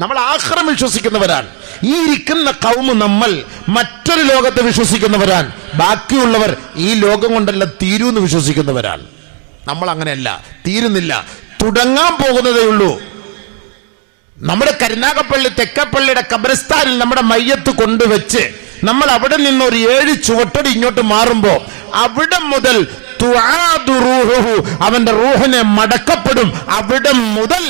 നമ്മൾ ആഖിറം വിശ്വസിക്കുന്നവരാണ്. ഈ ഇരിക്കുന്ന ഖൗമ് നമ്മൾ മറ്റൊരു ലോകത്തെ വിശ്വസിക്കുന്നവരാണ്. ബാക്കിയുള്ളവർ ഈ ലോകം കൊണ്ടല്ല തീരൂന്ന് വിശ്വസിക്കുന്നവരാണ്. നമ്മൾ അങ്ങനെയല്ല, തീരുന്നില്ല, തുടങ്ങാൻ പോകുന്നതേ ഉള്ളൂ. നമ്മുടെ കരുനാഗപ്പള്ളി തെക്കപ്പള്ളിയുടെ ഖബർസ്ഥാനിൽ നമ്മുടെ മയ്യത്ത് കൊണ്ടുവച്ച് നമ്മൾ അവിടെ നിന്ന് ഒരു 7 ചുവട്ടടി ഇങ്ങോട്ട് മാറുമ്പോ അവിടെ മുതൽ അവന്റെ റൂഹിനെ മടക്കപ്പെടും. അവിടെ മുതൽ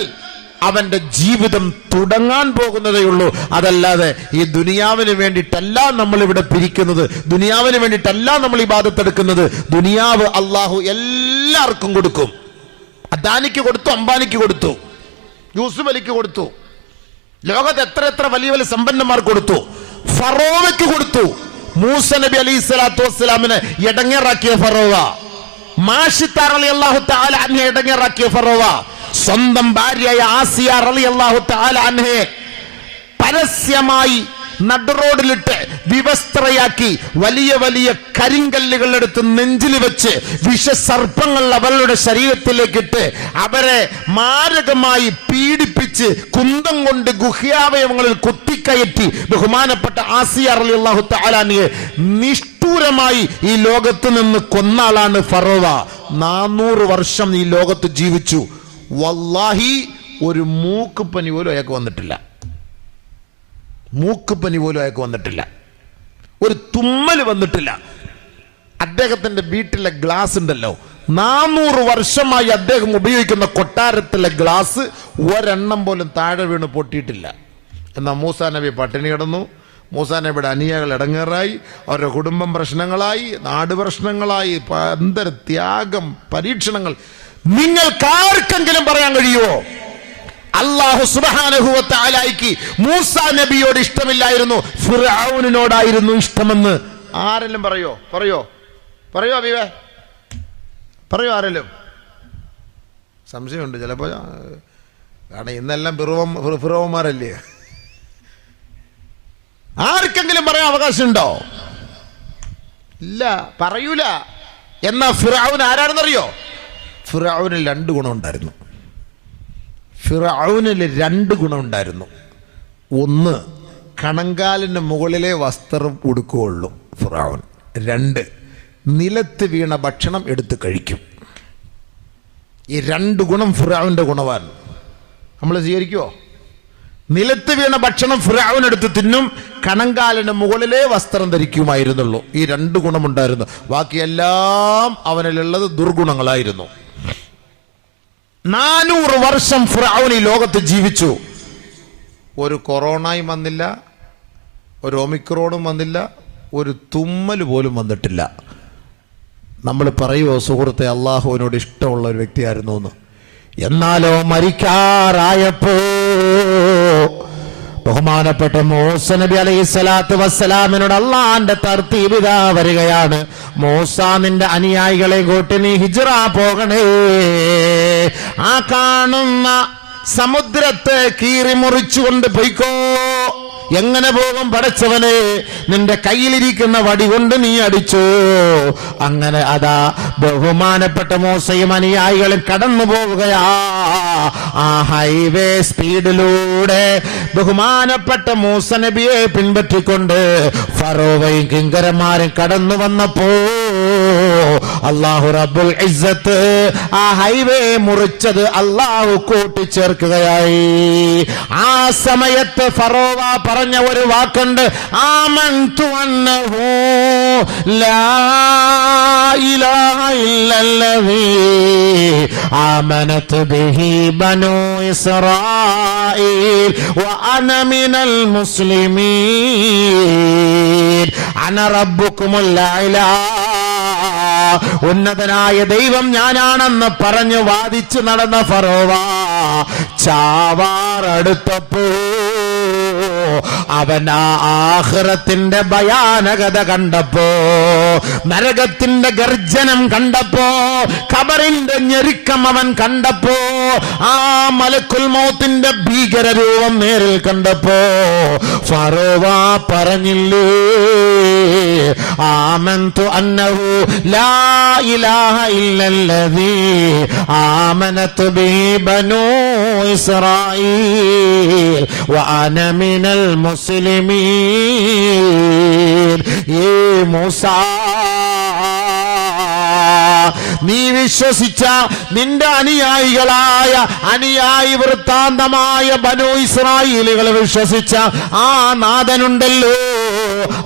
അവന്റെ ജീവിതം തുടങ്ങാൻ പോകുന്നതേ ഉള്ളൂ. അതല്ലാതെ ഈ ദുനിയാവിന് വേണ്ടിയിട്ടല്ല നമ്മൾ ഇവിടെ പിരിക്കുന്നത്, ദുനിയാവിന് വേണ്ടിയിട്ടല്ല നമ്മൾ ഇബാദത്തെടുക്കുന്നത്. ദുനിയാവ് അള്ളാഹു എല്ലാവർക്കും കൊടുക്കും. അദാനിക്ക് കൊടുത്തു, അംബാനിക്ക് കൊടുത്തു, യൂസുഫ് അലിക്ക് കൊടുത്തു, ലോകത്ത് എത്ര വലിയ വലിയ സമ്പന്നന്മാർക്ക് കൊടുത്തു, ഫറോവയ്ക്ക് കൊടുത്തു. മൂസ നബി അലൈഹി സ്വലാത്തു വസ്സലാമിനെ ഇടങ്ങേറാക്കിയ ഫറോവ, മാഷിത്താർ റളിയല്ലാഹു തആല അൻഹ ഇടങ്ങേറാക്കിയ ഫറോവ, സ്വന്തം ഭാര്യയായ ആസിയ റളിയല്ലാഹു തആല അൻഹയെ പരസ്യമായി നടുറോഡിലിട്ട് വിവസ്ത്രയാക്കി വലിയ വലിയ കരിങ്കല്ലുകൾ എടുത്ത് നെഞ്ചിൽ വെച്ച് വിഷസർപ്പങ്ങൾ അവളുടെ ശരീരത്തിലേക്കിട്ട് അവരെ മാരകമായി പീഡിപ്പിച്ച് കുന്തം കൊണ്ട് ഗുഹ്യാവയവങ്ങളിൽ കുത്തിക്കയറ്റി ബഹുമാനപ്പെട്ട ആസിയ റളിയല്ലാഹു തആല അൻഹയെ നിഷ്ഠൂരമായി ഈ ലോകത്ത് നിന്ന് കൊന്ന ആളാണ് ഫറോവ. 400 വർഷം ഈ ലോകത്ത് ജീവിച്ചു. വല്ലാഹി ഒരു മൂക്കുപനി പോലും അയാൾക്ക് വന്നിട്ടില്ല. മൂക്കുപനി പോലും അയാൾക്ക് വന്നിട്ടില്ല. ഒരു തുമ്മൽ വന്നിട്ടില്ല. അദ്ദേഹത്തിന്റെ വീട്ടിലെ ഗ്ലാസ് ഉണ്ടല്ലോ, 400 വർഷമായി അദ്ദേഹം ഉപയോഗിക്കുന്ന കൊട്ടാരത്തിലെ ഗ്ലാസ് ഒരെണ്ണം പോലും താഴെ വീണ് പൊട്ടിയിട്ടില്ല. എന്നാൽ മൂസാ നബി പട്ടിണി കിടന്നു. മൂസാ നബിയുടെ അനിയകൾ ഇടങ്ങേറായി, അവരുടെ കുടുംബം പ്രശ്നങ്ങളായി, നാട് പ്രശ്നങ്ങളായി, എന്തൊരു ത്യാഗം, പരീക്ഷണങ്ങൾ. നിങ്ങൾക്കാർക്കെങ്കിലും പറയാൻ കഴിയുമോ അല്ലാഹു സുബ്ഹാനഹു വ തആലയ്ക്ക് മൂസാ നബിയോട് ഇഷ്ടമില്ലായിരുന്നു, ഫിർഔനിനോടായിരുന്നു ഇഷ്ടമെന്ന്? ആരെങ്കിലും പറയോ? അബീബേ, പറയോ ആരെങ്കിലും? സംശയമുണ്ട് ചിലപ്പോൾ. കാരണം ഇന്നെല്ലാം ഫിറോവന്മാരല്ലേ. ആർക്കെങ്കിലും പറയാൻ അവകാശമുണ്ടോ? ഇല്ല, പറയൂല. എന്നാ ഫിർഔൻ ആരാണെന്നറിയോ? ഫിർഔനിൽ 2 ഗുണമുണ്ടായിരുന്നു. ഫിർഔനിൽ 2 ഗുണമുണ്ടായിരുന്നു. ഒന്ന്, കണങ്കാലിന് മുകളിലെ വസ്ത്രം ഉടുക്കുകയുള്ളൂ ഫിർഔൻ. 2, നിലത്ത് വീണ ഭക്ഷണം എടുത്ത് കഴിക്കും. ഈ 2 ഗുണം ഫിർഔന്റെ ഗുണമാണ്. നമ്മൾ സ്വീകരിക്കുമോ? നിലത്ത് വീണ ഭക്ഷണം ഫിർഔൻ എടുത്ത് തിന്നും, കണങ്കാലിന് മുകളിലെ വസ്ത്രം ധരിക്കുമായിരുന്നുള്ളൂ. ഈ 2 ഗുണമുണ്ടായിരുന്നു. ബാക്കിയെല്ലാം അവനിലുള്ളത് ദുർഗുണങ്ങളായിരുന്നു. 400 വർഷം ഫിർഔൻ ഈ ലോകത്ത് ജീവിച്ചു. ഒരു കൊറോണയും വന്നില്ല, ഒരു ഒമിക്രോണും വന്നില്ല, ഒരു തുമ്മൽ പോലും വന്നിട്ടില്ല. നമ്മൾ പറയുമോ സുഹൃത്തെ അള്ളാഹുവിനോട് ഇഷ്ടമുള്ള ഒരു വ്യക്തിയായിരുന്നു എന്ന്? എന്നാലോ മരിക്കാറായപ്പോ ബഹുമാനപ്പെട്ട മൂസ നബി അലൈഹി സ്വലാത്തു വസ്സലാമിനോട് അള്ളാന്റെ തർത്തീബ് ഇതാ വരികയാണ്. മൂസ, നിന്റെ അനുയായികളെ കൂട്ടി നീ ഹിജ്റ പോകണേ. ആ കാണുന്ന സമുദ്രത്തെ കീറി മുറിച്ചുകൊണ്ട് പോയിക്കോ. എങ്ങനെ പോകും പടച്ചവനെ? നിന്റെ കയ്യിലിരിക്കുന്ന വടി കൊണ്ട് നീ അടിച്ചു. അങ്ങനെ അതാ ബഹുമാനപ്പെട്ട മൂസയും അനുയായികളും കടന്നു പോവുകയാ. ആ ഹൈവേ സ്പീഡിലൂടെ ബഹുമാനപ്പെട്ട മൂസ നബിയെ പിൻപറ്റിക്കൊണ്ട് ഫറോവയും കിങ്കരന്മാരും കടന്നു വന്നപ്പോ അല്ലാഹു റബ്ബുൽ ഇസ്സത്ത് ആ ഹൈവേ മുറിച്ചത് അല്ലാഹു കൂട്ടിച്ചേർക്കുകയായി. ആ സമയത്ത് ഫറോവ പറഞ്ഞ ഒരു വാക്കുണ്ട്, ആമൻതു അന്നഹു ലാ ഇലാഹ ഇല്ലല്ലദീ ആമനത് ബിഹി ബനൂ ഇസ്രായീൽ വ അന മിനൽ മുസ്ലിമീൻ അന റബ്ബുകുമുൽ അഅ്ലാ. ഉന്നതനായ ദൈവം ഞാനാണെന്ന് പറഞ്ഞു വാദിച്ചു നടന്ന ഫറോവ ചാവാറടുത്തപ്പോ അവൻ ആ ആഖിറത്തിന്റെ ഭയാനകത കണ്ടപ്പോ, നരകത്തിന്റെ ഗർജനം കണ്ടപ്പോ, ഖബറിന്റെ ഞെരുക്കം അവൻ കണ്ടപ്പോ, ആ മലക്കുൽ മൗത്തിന്റെ ഭീകര രൂപം നേരിൽ കണ്ടപ്പോ ഫറോവ പറഞ്ഞില്ലേ, ആമന്തു അന്നഹു ലാ ഇലാഹ ഇല്ലല്ലദീ ആമനതു ബിഹി ബനൂ ഇസ്രായീൽ വഅന മിനൽ മുസ്ലിമീൻ. ഏ മൂസാ, നീ വിശ്വസിച്ച നിന്റെ അനുയായി വൃത്താന്തമായ ബനൂ ഇസ്രായേലുകൾ വിശ്വസിച്ച ആ നാഥനുണ്ടല്ലോ,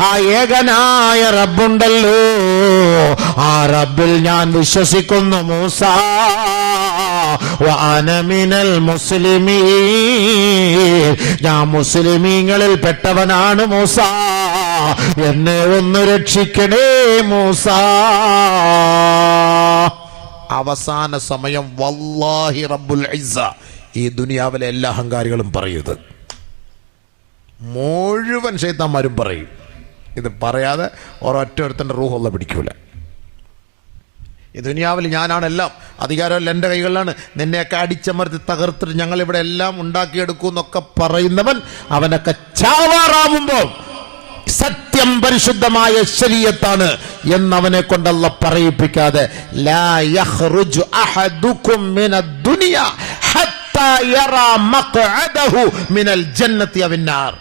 ആ ഏകനായ റബ്ബുണ്ടല്ലോ, ആ റബ്ബിൽ ഞാൻ വിശ്വസിക്കുന്നു മൂസാ. വഅന മിനൽ മുസ്ലിമീൻ, ഞാൻ മുസ്ലിമീങ്ങളിൽ പെട്ടവനാണ് മൂസാ, എന്നെ ഒന്ന് രക്ഷിക്കണേ മൂസാ. അവസാന സമയം വല്ലാഹി റബ്ബുൽ ഇസ്സ, ഈ ദുനിയാവിലെ എല്ലാ അഹങ്കാരികളും പറയുന്നത് മുഴുവൻ ശൈത്താന്മാരും പറയും. ഇത് പറയാതെ ഒരൊറ്റൊരുത്തൻ്റെ റൂഹുള്ള പിടിക്കൂല. ഈ ദുനിയാവിൽ ഞാനാണ് എല്ലാം, അധികാരമല്ല എൻ്റെ കൈകളിലാണ്, നിന്നെയൊക്കെ അടിച്ചമർത്തി തകർത്തിട്ട് ഞങ്ങളിവിടെ എല്ലാം ഉണ്ടാക്കിയെടുക്കും എന്നൊക്കെ പറയുന്നവൻ അവനൊക്കെ ചാവാറാവുമ്പോൾ സത്യം പരിശുദ്ധമായ ശരീഅത്താണ് എന്നവനെ കൊണ്ടല്ല പറയിപ്പിക്കാതെ ലാ യഖ്റുജു അഹദുകും മിനദ് ദുനിയ ഹത്താ യറാ മഖ്അദഹു മിനൽ ജന്നതി അവന്നാർ.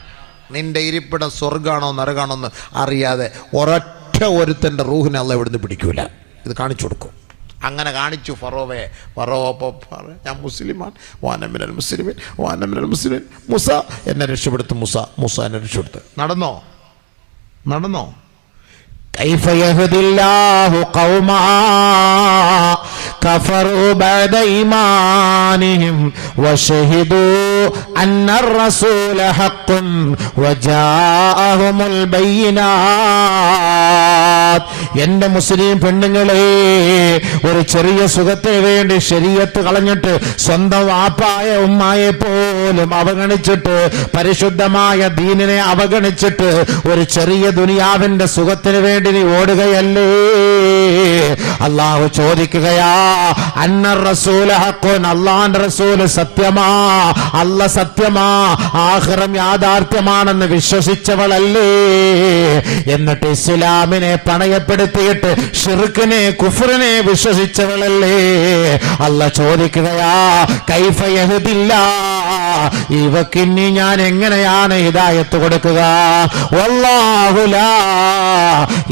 നിന്റെ ഇരിപ്പിടം സ്വർഗ്ഗാണോ നരകാണോ എന്ന് അറിയാതെ ഒരൊറ്റ ഒരുത്തൻ്റെ റൂഹിനെ അല്ലാഹ് ഇവിടുന്ന് പിടിക്കൂല. ഇത് കാണിച്ചു കൊടുക്കും. അങ്ങനെ കാണിച്ചു ഫറോവയെ. ഫറോവ ഞാൻ മുസ്ലിമാണ്, വാനമിനൽ മുസ്ലിമീൻ, വാനമിനൽ മുസ്ലിമീൻ. മൂസ എന്നെ രക്ഷപ്പെടുത്തും, മൂസ എന്നെ രക്ഷപ്പെടുത്തും. നടന്നോ? كيف يهدي الله قوما كفروا بعد إيمانهم وشهدوا أن الرسول حق وجاءهم البينات. എന്റെ മുസ്ലിം പെണ്ണുങ്ങളെ, ഒരു ചെറിയ സുഖത്തിന് വേണ്ടി ശരീഅത്ത് കളഞ്ഞിട്ട് സ്വന്തം വാപ്പായ ഉമ്മായെ പോലും അവഗണിച്ചിട്ട് പരിശുദ്ധമായ ദീനിനെ അവഗണിച്ചിട്ട് ഒരു ചെറിയ ദുനിയാവിന്റെ സുഖത്തിന് വേണ്ടി നീ ഓടുകയല്ലേ? അല്ലാഹു ചോദിക്കുകയാ, അന്ന റസൂല ഹഖുൻ, അല്ലാഹുവിന്റെ റസൂല് സത്യമാ, അല്ലാഹ് സത്യമാ, ആഖിറം യാഥാർത്ഥ്യമാണെന്ന് വിശ്വസിച്ചവളല്ലേ? എന്നിട്ട് ഇസ്ലാമിനെ പണയപ്പെടുത്തിയിട്ട് ശിർക്കിനെ കുഫ്റിനെ വിശ്വസിച്ചവളല്ലേ? അല്ലാഹ് ചോദിക്കുകയാ, കൈഫ യഹ്ദില്ലാ, ഇവക്കിനി ഞാൻ എങ്ങനെയാണ് ഹിദായത്ത് കൊടുക്കുക? വല്ലാഹു ലാ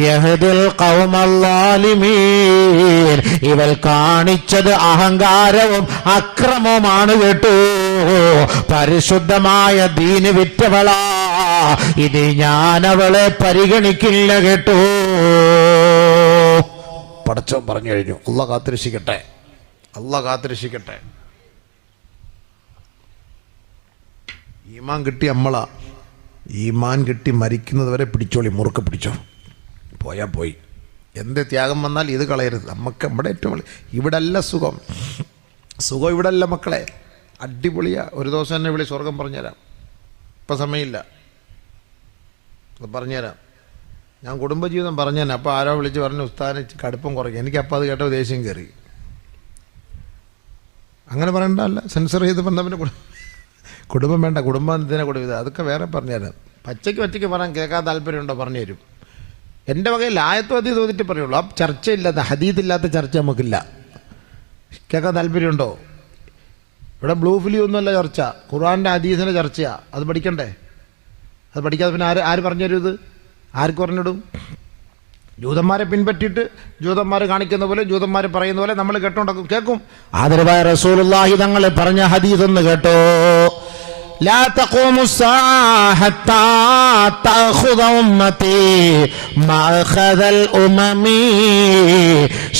യഹ്ദിൽ ഖൗമൽ ളാലിമീൻ. ഇവൾ കാണിച്ചത് അഹങ്കാരവും അക്രമവുമാണ് കേട്ടോ. പരിശുദ്ധമായ ദീന് വിറ്റവളാ, ഇനി ഞാൻ അവളെ പരിഗണിക്കില്ല കേട്ടോ. പടച്ചോൻ പറഞ്ഞു കഴിഞ്ഞു. അല്ലാഹ് കാത്തിരക്ഷിക്കട്ടെ. ഈമാൻ കിട്ടി നമ്മളാ, ഈമാൻ കിട്ടി മരിക്കുന്നത് വരെ പിടിച്ചോളി, മുറുക്കെ പിടിച്ചോ. പോയാൽ പോയി. എന്ത് ത്യാഗം വന്നാൽ ഇത് കളയരുത്. നമുക്ക് നമ്മുടെ ഏറ്റവും ഇവിടെ അല്ല സുഖം ഇവിടെ അല്ല മക്കളെ. അടിപൊളിയാ. ഒരു ദിവസം തന്നെ വിളി, സ്വർഗം പറഞ്ഞുതരാം. ഇപ്പം സമയമില്ല, പറഞ്ഞുതരാം. ഞാൻ കുടുംബജീവിതം പറഞ്ഞു തന്നെ. അപ്പോൾ ആരോ വിളിച്ച് പറഞ്ഞു, ഉസ്താദിന് കടുപ്പം കുറയ്ക്കും. എനിക്കപ്പോൾ അത് കേട്ടോ ദേഷ്യം കയറി. അങ്ങനെ പറയണ്ടല്ല, സെൻസർ ചെയ്ത് പറഞ്ഞവൻ്റെ കുടുംബം വേണ്ട, കുടുംബത്തിനെ കൊടുക്കുക, അതൊക്കെ വേറെ പറഞ്ഞുതരാം. പച്ചയ്ക്ക് പറയാൻ കേൾക്കാൻ താല്പര്യമുണ്ടോ പറഞ്ഞു തരും. എൻ്റെ വകയിൽ ആയത്തും അതി തോന്നിട്ട് പറയുള്ളൂ. ആ ചർച്ചയില്ലാത്ത ഹദീത്തില്ലാത്ത ചർച്ച നമുക്കില്ല. കേൾക്കാൻ താല്പര്യമുണ്ടോ? ഇവിടെ ബ്ലൂ ഫിലിം ഒന്നുമല്ല ചർച്ച, ഖുർആൻ്റെ ഹദീസിൻ്റെ ചർച്ചയാണ്. അത് പഠിക്കണ്ടേ? അത് പഠിക്കാതെ പിന്നെ ആര് പറഞ്ഞു തരും? ഇത് ആർക്ക് പറഞ്ഞിടും? ജൂതന്മാരെ പിൻപറ്റിയിട്ട് ജൂതന്മാർ കാണിക്കുന്ന പോലെ, ജൂതന്മാർ പറയുന്ന പോലെ നമ്മൾ കേൾക്കും. ആദരവായ റസൂലുള്ളാഹി തങ്ങൾ പറഞ്ഞ ഹദീസ് ഒന്ന് കേട്ടോ. لا تقوم الساعة حتى تأخذ أمتي ما أخذ الأمم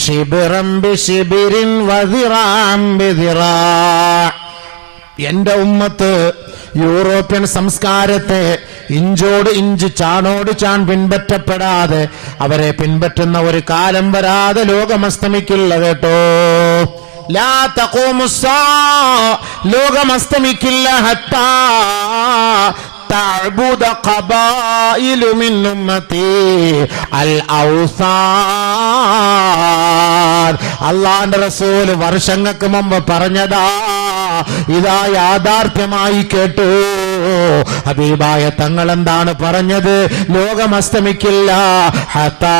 شبرا بشبر وذراعا بذراع. എൻ്റെ ഉമ്മത്ത് യൂറോപ്യൻ സംസ്കാരത്തെ ഇഞ്ചോട് ഇഞ്ച് ചാണോട് ചാൺ പിൻപറ്റപ്പെടാതെ അവരെ പിൻപറ്റുന്ന ഒരു കാലം വരാതെ ലോകം അസ്തമിക്കില്ല കേട്ടോ. ലാ തഖൂമുസ്സാ, ലോകം അസ്തമിക്കില്ല. ഹത്താ തഅബുദ ഖബായിലു മിൻ ഉമ്മത്തി അൽ ഔസാൻ. അല്ലാഹുവിന്റെ റസൂൽ വർഷങ്ങൾക്ക് മുമ്പ് പറഞ്ഞതാ, ഇതാ യാഥാർത്ഥ്യമായി കേട്ടു. ഹബീബായ തങ്ങൾ എന്താണ് പറഞ്ഞത്? ലോകം അസ്തമിക്കില്ല. ഹത്താ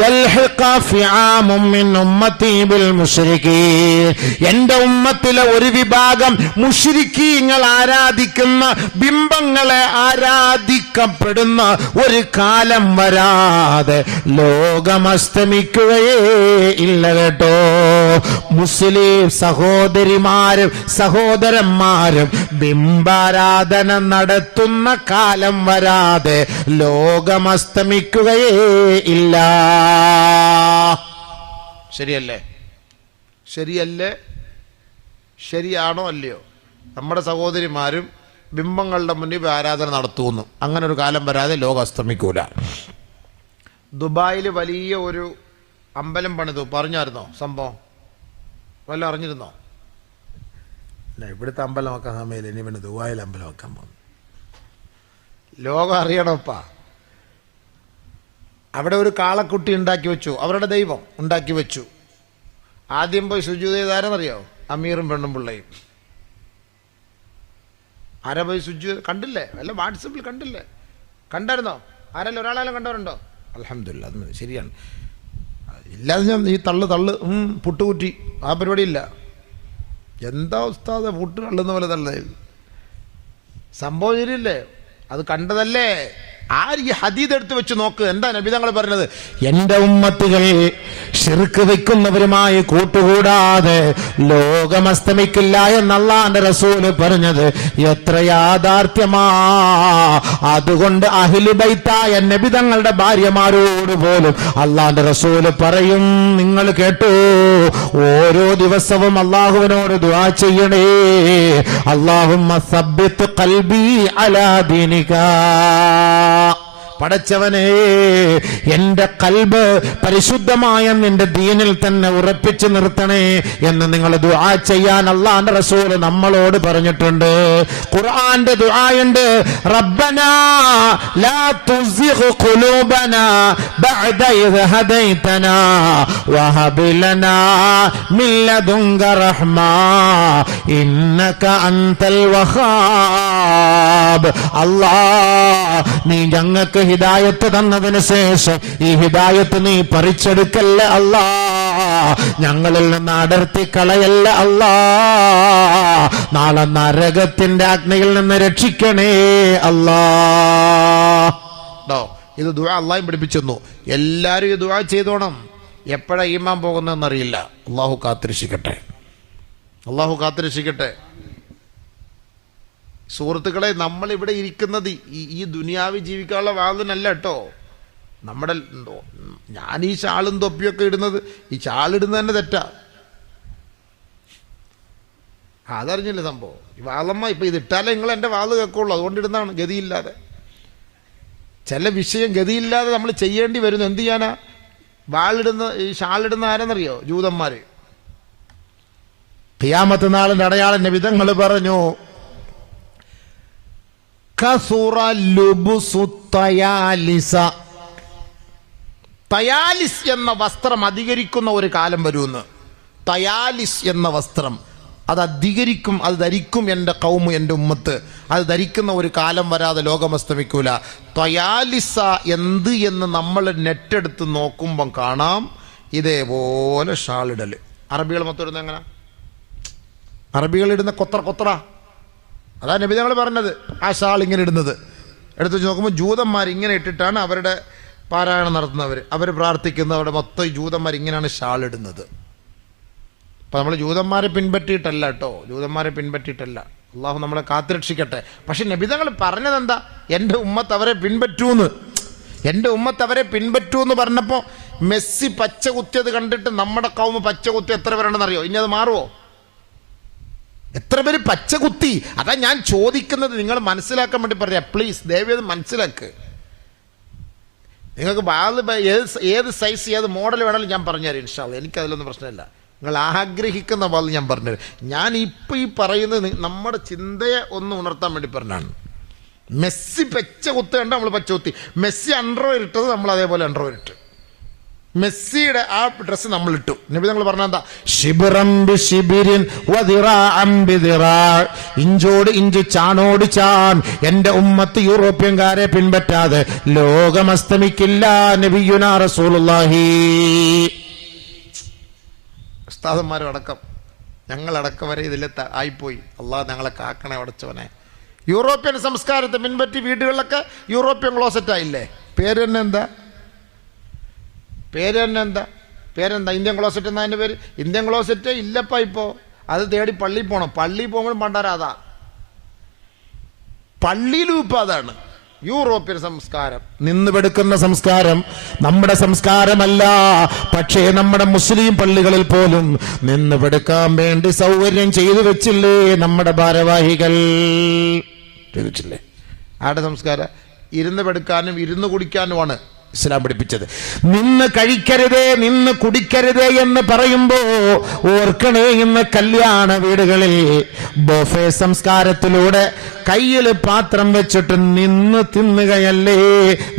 യൽഹിഖ ഫിആമും മിൻ ഉമ്മത്തി ബിൽ മുശ്രികീൻ. എന്റെ ഉമ്മത്തിലെ ഒരു വിഭാഗം മുശ്രിക്കീങ്ങൾ ആരാധിക്കുന്ന ബിംബങ്ങളെ ആരാധിക്കപ്പെടുന്ന ഒരു കാലം വരാതെ ലോകം അസ്തമിക്കുകയേ ഇല്ല കേട്ടോ. മുസ്ലിം സഹോദരിമാരും സഹോദരന്മാരും ബിംബാരാധന നടത്തുന്ന കാലം വരാതെ ലോകം അസ്തമിക്കുകയേ ഇല്ല. ശരിയല്ലേ? ശരിയല്ലേ? ശരിയാണോ അല്ലയോ? നമ്മുടെ സഹോദരിമാരും ബിംബങ്ങളുടെ മുന്നിൽ ആരാധന നടത്തുന്നു. അങ്ങനെ ഒരു കാലം വരാതെ ലോകം അസ്തമിക്കൂല. ദുബായിൽ വലിയ ഒരു അമ്പലം പണിതു. പറഞ്ഞായിരുന്നോ സംഭവം? വല്ല അറിഞ്ഞിരുന്നോ? അല്ല, ഇവിടുത്തെ അമ്പലം വെക്കാൻ സമയമില്ല. ഇനി പിന്നെ ദുബായിൽ അമ്പലം വെക്കാൻ പോകുന്നു. ലോകം അറിയണപ്പാ. അവിടെ ഒരു കാളക്കുട്ടി ഉണ്ടാക്കി വെച്ചു. അവരുടെ ദൈവം ഉണ്ടാക്കി വെച്ചു. ആദ്യം പോയി സുജൂദ് ചെയ്താരെന്നറിയോ? അമീറും പെണ്ണും പിള്ളയും. ആരാ പോയി സുജൂദ്? കണ്ടില്ലേ? വല്ല വാട്സപ്പിൽ കണ്ടില്ലേ? കണ്ടായിരുന്നോ? ആരെല്ലാം ഒരാളെല്ലാം കണ്ടവരുണ്ടോ? അൽഹംദുലില്ലാ, അത് ശരിയാണ്. ഇല്ലാതെ ഞാൻ ഈ തള്ളു പുട്ടുകുറ്റി ആ പരിപാടിയില്ല. എന്താ ഉസ്താദ് പുട്ട് തള്ളുന്ന പോലെ തള്ളേ? സംഭവം ശരിയല്ലേ? അത് കണ്ടതല്ലേ? ആര് ഈ ഹദീദ് എടുത്ത് വെച്ച് നോക്ക്. എന്താ നബി തങ്ങൾ പറഞ്ഞത്? എന്റെ ഉമ്മത്തുകൾ ശിർക്ക് വെക്കുന്നവരുമായി കൂട്ടുകൂടാതെ ലോകം അസ്തമിക്കില്ല എന്ന് അല്ലാഹുവിന്റെ റസൂല് പറഞ്ഞത് എത്ര യാഥാർത്ഥ്യമാ. അതുകൊണ്ട് അഹ്ലു ബൈത്തായ നബി തങ്ങളുടെ ഭാര്യമാരോട് പോലും അല്ലാഹുവിന്റെ റസൂല് പറയും, നിങ്ങൾ കേട്ടോ, ഓരോ ദിവസവും അല്ലാഹുവിനോട് ദുആ ചെയ്യണേ. അല്ലാഹുമ്മ സബ്ബിത് ഖൽബി അലാ ദീനിക. പടച്ചവനെ, എന്റെ കൽബ് പരിശുദ്ധമായ നിന്റെ ദീനിൽ തന്നെ ഉറപ്പിച്ചു നിർത്തണേ എന്ന് നിങ്ങൾ ദുആ ചെയ്യാൻ അല്ലാഹുവിന്റെ റസൂൽ നമ്മളോട് പറഞ്ഞിട്ടുണ്ട്. ഖുർആന്റെ ദുആയുണ്ട്, റബ്ബനാ ലാ തുസിഗ് ഖുലൂബനാ ബഅദ ഇദ് ഹദൈതനാ വഹബ് ലനാ മിൻ ലദുൻക റഹ്മാ ഇന്നക അൻതൽ വഹാബ്. അല്ലാഹ്, നീ ഞങ്ങൾക്ക് ഹിദായത്ത് തന്നതിന് ശേഷം ഈ ഹിദായത്ത് നീ പറിച്ചെടുക്കല്ല അല്ലാ. ഞങ്ങളിൽ നിന്ന് അടർത്തി കളയല്ല അല്ലാ. നാളെ നരകത്തിന്റെ അഗ്നിയിൽ നിന്ന് രക്ഷിക്കണേ അല്ലാ. ഇത് ദുആ അല്ലാഹു പഠിപ്പിച്ചു. എല്ലാരും ഈ ദുആ ചെയ്തോണം. എപ്പോഴാ ഈമാൻ പോകുന്നതെന്നറിയില്ല. അല്ലാഹു കാത്തിരക്ഷിക്കട്ടെ. അല്ലാഹു കാത്തിരക്ഷിക്കട്ടെ. സുഹൃത്തുക്കളെ, നമ്മളിവിടെ ഇരിക്കുന്നത് ഈ ദുനിയാവിൽ ജീവിക്കാനുള്ള വാതിനല്ല കേട്ടോ. ഞാൻ ഈ ഷാളും തൊപ്പിയൊക്കെ ഇടുന്നത്, ഈ ഷാളിടുന്നത് തന്നെ തെറ്റാ. അതറിഞ്ഞില്ലേ സംഭവം? ഈ വാളമ്മ ഇപ്പം ഇതിട്ടാലേ നിങ്ങൾ എൻ്റെ വാള് കേൾക്കുള്ളൂ. അതുകൊണ്ടിടുന്നതാണ്. ഗതിയില്ലാതെ ചില വിഷയം ഗതിയില്ലാതെ നമ്മൾ ചെയ്യേണ്ടി വരുന്നു. എന്ത് ചെയ്യാനാ? വാളിടുന്ന ഈ ഷാളിടുന്ന ആരെന്നറിയോ? ജൂതന്മാർ. ഖിയാമത്ത് നാളിന്റെ അടയാളം നബി തങ്ങൾ പറഞ്ഞു, തയാലിസ് എന്ന വസ്ത്രം അധികരിക്കുന്ന ഒരു കാലം വരുമെന്ന്. തയാലിസ് എന്ന വസ്ത്രം അത് അധികരിക്കും, അത് ധരിക്കും എൻ്റെ കൗമ്, എൻ്റെ ഉമ്മത്ത്. അത് ധരിക്കുന്ന ഒരു കാലം വരാതെ ലോകം അസ്തമിക്കൂല. തയാലിസ എന്ത് എന്ന് നമ്മൾ നെറ്റെടുത്ത് നോക്കുമ്പം കാണാം ഇതേപോലെ ഷാളിടൽ. അറബികൾ മൊത്തം ഇടുന്നത് എങ്ങനെ? അറബികൾ ഇടുന്ന കൊത്ര. അതാ നബി തങ്ങൾ പറഞ്ഞത്. ആ ഷാൾ ഇങ്ങനെ ഇടുന്നത് എടുത്ത് വെച്ച് നോക്കുമ്പോൾ ജൂതന്മാർ ഇങ്ങനെ ഇട്ടിട്ടാണ് അവരുടെ പാരായണം നടത്തുന്നവർ, അവർ പ്രാർത്ഥിക്കുന്നത്. അവിടെ മൊത്തം ജൂതന്മാർ ഇങ്ങനെയാണ് ഷാൾ ഇടുന്നത്. അപ്പം നമ്മൾ ജൂതന്മാരെ പിൻപറ്റിയിട്ടല്ല കേട്ടോ, ജൂതന്മാരെ പിൻപറ്റിയിട്ടല്ല. അള്ളാഹു നമ്മളെ കാത്തുരക്ഷിക്കട്ടെ. പക്ഷെ നബി തങ്ങൾ പറഞ്ഞതെന്താ? എൻ്റെ ഉമ്മത്ത് അവരെ പിൻപറ്റൂന്ന്. എൻ്റെ ഉമ്മത്ത് അവരെ പിൻപറ്റൂന്ന് പറഞ്ഞപ്പോൾ മെസ്സി പച്ച കുത്തിയത് കണ്ടിട്ട് നമ്മുടെ കൗമ പച്ച കുത്തി എത്ര പേരുണ്ടെന്നറിയോ? ഇനി അത് മാറുമോ? എത്ര പേര് പച്ച കുത്തി? അതാ ഞാൻ ചോദിക്കുന്നത്, നിങ്ങൾ മനസ്സിലാക്കാൻ വേണ്ടി പറയാം. പ്ലീസ് ദയവേത് മനസ്സിലാക്ക്. നിങ്ങൾക്ക് ഏത് സൈസ് ഏത് മോഡൽ വേണമെങ്കിലും ഞാൻ പറഞ്ഞുതരാം ഇൻഷാ അല്ലാഹ്. എനിക്കതിലൊന്നും പ്രശ്നമില്ല. നിങ്ങൾ ആഗ്രഹിക്കുന്ന പോലെ ഞാൻ പറഞ്ഞുതരാം. ഞാൻ ഇപ്പം ഈ പറയുന്നത് നമ്മുടെ ചിന്തയെ ഒന്ന് ഉണർത്താൻ വേണ്ടി പറഞ്ഞാണ്. മെസ്സി പച്ച കുത്ത് കണ്ട നമ്മൾ പച്ച കുത്തി, മെസ്സി അണ്ടർവെയർ ഇട്ടത് നമ്മൾ അതേപോലെ അണ്ടർവെയർ ഇട്ട്. മെസ്സിയുടെ ആ ഡ്രസ്സ് നമ്മൾ ഇട്ടു. നബി തങ്ങൾ പറഞ്ഞെന്താ? ശിബിറം ബിശിബിരിൻ വദിറാഅം ബിദിറാ, ഇഞ്ചോട് ഇഞ്ച് ചാണോട് ചാൺ. എന്റെ ഉമ്മത്ത് യൂറോപ്യൻകാരെ പിൻപറ്റാതെ ലോകം അസ്തമിക്കില്ല. നബിയുനാ റസൂലുള്ളാഹി. ഉസ്താദന്മാരടക്കം ഞങ്ങളടക്കം വരെ ഇതിൽ ആയിപ്പോയി. അള്ളാഹ് ഞങ്ങളെ കാക്കണേ അടച്ചവനെ. യൂറോപ്യൻ സംസ്കാരത്തെ പിൻപറ്റി വീടുകളിലൊക്കെ യൂറോപ്യൻ ക്ലോസറ്റ് ആയില്ലേ? പേര് തന്നെ എന്താ? ഇന്ത്യൻ ക്ലോസറ്റ് എന്നാ അതിൻ്റെ പേര്? ഇന്ത്യൻ ക്ലോസറ്റ് ഇല്ലപ്പ. ഇപ്പോൾ അത് തേടി പള്ളിയിൽ പോകണം. പള്ളിയിൽ പോകുമ്പോഴും പണ്ടാരാതാ, പള്ളിയിലും ഇപ്പം അതാണ് യൂറോപ്യൻ സംസ്കാരം. നിന്നുപെടുക്കുന്ന സംസ്കാരം നമ്മുടെ സംസ്കാരമല്ല. പക്ഷേ നമ്മുടെ മുസ്ലിം പള്ളികളിൽ പോലും നിന്നുപെടുക്കാൻ വേണ്ടി സൗകര്യം ചെയ്തു വെച്ചില്ലേ നമ്മുടെ ഭാരവാഹികൾ? ചെയ്തിട്ടില്ലേ? ആരുടെ സംസ്കാരം? ഇരുന്ന് പെടുക്കാനും ഇരുന്ന് കുടിക്കാനുമാണ് ഇസ്ലാം പഠിപ്പിച്ചത്. നിന്ന് കഴിക്കരുതേ, നിന്ന് കുടിക്കരുതേ എന്ന് പറയുമ്പോ ഓർക്കണേ, ഇന്ന് കല്യാണ വീടുകളിൽ ബൊഫേ സംസ്കാരത്തിലൂടെ കയ്യിൽ പാത്രം വെച്ചിട്ട് നിന്ന് തിന്നുകയല്ലേ,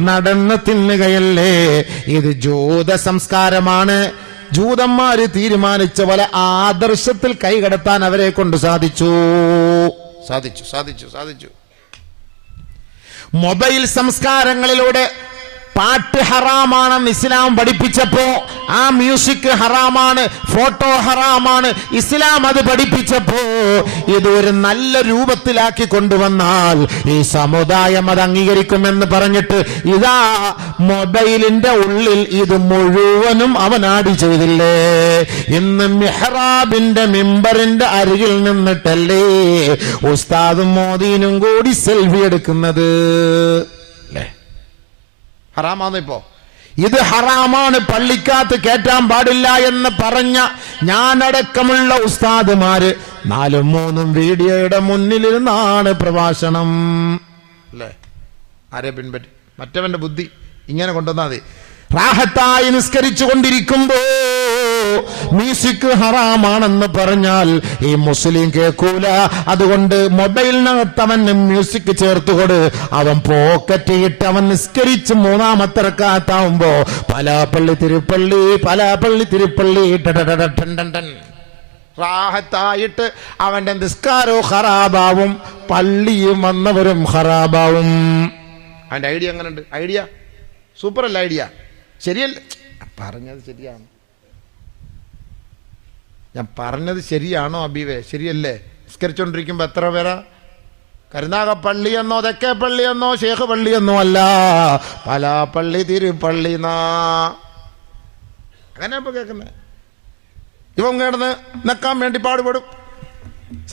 നടന്ന് തിന്നുകയല്ലേ. ഇത് ജൂത സംസ്കാരമാണ്. ജൂതന്മാര് തീരുമാനിച്ച പോലെ ആദർശത്തിൽ കൈകടത്താൻ അവരെ കൊണ്ട് സാധിച്ചു. മൊബൈൽ സംസ്കാരങ്ങളിലൂടെ പാട്ട് ഹറാമാണെന്ന് ഇസ്ലാം പഠിപ്പിച്ചപ്പോ, ആ മ്യൂസിക് ഹറാമാണ്, ഫോട്ടോ ഹറാമാണ്, ഇസ്ലാം അത് പഠിപ്പിച്ചപ്പോ ഇതൊരു നല്ല രൂപത്തിലാക്കി കൊണ്ടുവന്നാൽ ഈ സമുദായം അത് അംഗീകരിക്കുമെന്ന് പറഞ്ഞിട്ട് ഇതാ മൊബൈലിന്റെ ഉള്ളിൽ ഇത് മുഴുവനും അവൻ ആഡ് ചെയ്തില്ലേ. ഇന്ന് മിഹ്റാബിന്റെ മിമ്പറിന്റെ അരികിൽ നിന്നിട്ടല്ലേ ഉസ്താദും മോദീനും കൂടി സെൽഫി എടുക്കുന്നത്? ഹറാമാന്ന്. ഇപ്പോ ഇത് ഹറാമാണ്, പള്ളിക്കകത്ത് കേറ്റാൻ പാടില്ല എന്ന് പറഞ്ഞ ഞാനടക്കമുള്ള ഉസ്താദുമാര് 4-3 വീഡിയോയുടെ മുന്നിലിരുന്നാണ് പ്രഭാഷണം. അല്ലേ? ആരെ പിൻപറ്റി? മറ്റവന്റെ ബുദ്ധി ഇങ്ങനെ കൊണ്ടുവന്നാൽ മതി. റാഹത്തായി നിസ്കരിച്ചു കൊണ്ടിരിക്കുമ്പോ മ്യൂസിക് ഹറാമാണെന്ന് പറഞ്ഞാൽ ഈ മുസ്ലിം കേൾക്കൂല. അതുകൊണ്ട് മൊബൈലിനകത്ത് അവൻ മ്യൂസിക് ചേർത്തുകൊട്. അവൻ പോക്കറ്റ് ഇട്ട് അവൻ നിസ്കരിച്ച് 3-ാമത്തെ റക്അത്താവുമ്പോ പലാപ്പള്ളി തിരുപ്പള്ളി റാഹത്തായിട്ട് അവന്റെ നിസ്കാരവും ഹറാബാവും, പള്ളിയും വന്നവരും ഹറാബാവും. അവന്റെ ഐഡിയ എങ്ങനെയുണ്ട്? ഐഡിയ സൂപ്പറല്ല. ഐഡിയ ശരിയല്ലേ? പറഞ്ഞത് ശരിയാണ്. ഞാൻ പറഞ്ഞത് ശരിയാണോ അബീവേ? ശരിയല്ലേ? നിസ്കരിച്ചോണ്ടിരിക്കുമ്പോ എത്ര പേരാ? കരുനാഗപ്പള്ളിയെന്നോ തെക്കേ പള്ളിയെന്നോ ഷേഖ് പള്ളിയെന്നോ അല്ല, പലാപ്പള്ളി തിരുപ്പള്ളി അങ്ങനെ ഇപ്പൊ കേൾക്കുന്നത്. ഇവൻ കിടന്ന് നെക്കാൻ വേണ്ടി പാടുപെടും.